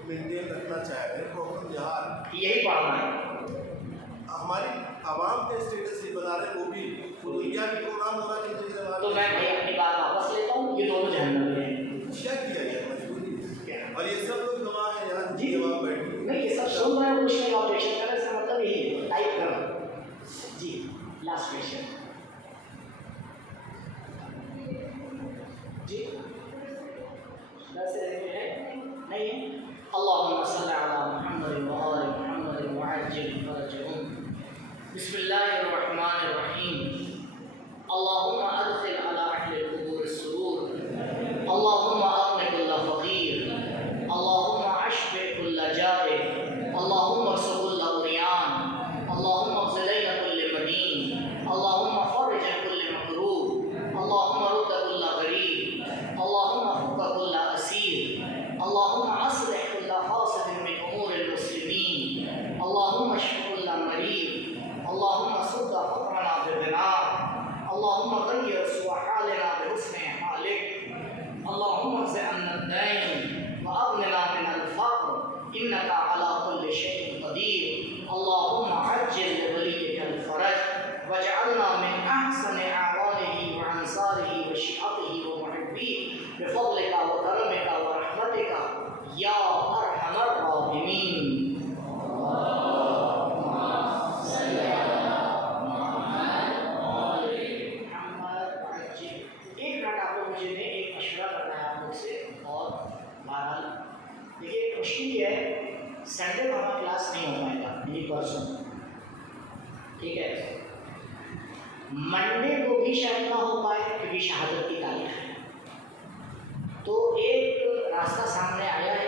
مینٹین رکھنا چاہ رہے ہیں. پرابلم یہاں یہی پڑھنا ہے. ہماری عوام کا اسٹیٹس یہ بنا رہے ہیں, وہ بھی دنیا میں پروگرام ہونا چاہیے. تو میں اپنی بات واپس لیتا ہوں, یہ دونوں جہنم میں ہیں. کیا کیا جائے مجبوری, اور یہ سب لوگ گواہ ہیں یہاں جی عوام بیٹھے. نہیں, یہ سب سن رہے ہیں, کچھ نہیں آبجیکشن کریں, اس کا مطلب یہی ہے ٹائپ کرو. جی, لاسٹ کویشچن. جی ویسے ہے نہیں ہے. اللهم صل على محمد وآل محمد وعجل فرجهم. بسم الله الرحمن الرحيم. اللهم أدخل على أهل القبور السرور. اللهم أغن كل فقير. اللهم اشف كل جائع. اللهم ارزق كل عريان. اللهم اغزلين كل مدين. اللهم فرج كل مكروب. اللهم رد كل غريب. اللهم فك كل اسير. اللهم اصلح كل فاسد من امور المسلمين. اللهم اشف كل مريض. اللهم صد فقرنا بغناك. اللهم غير سوء حالنا بحسن حالك. اللهم اجز عنا الدين واغننا من الفقر انك على كل شيء قدير. اللهم عجل لوليك الفرج واجعلنا من احسن اعوانه وانصاره وشيعته ومحبيه بفضلك وكرمك ورحمتك يا ارحم الراحمين. سنڈے کو ہمارا کلاس نہیں ہو پائے گا, یعنی پرسوں, ٹھیک ہے. منڈے کو بھی شاید نہ ہو پائے کیونکہ شہادت کی تاریخ ہے. تو ایک راستہ سامنے آیا ہے.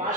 5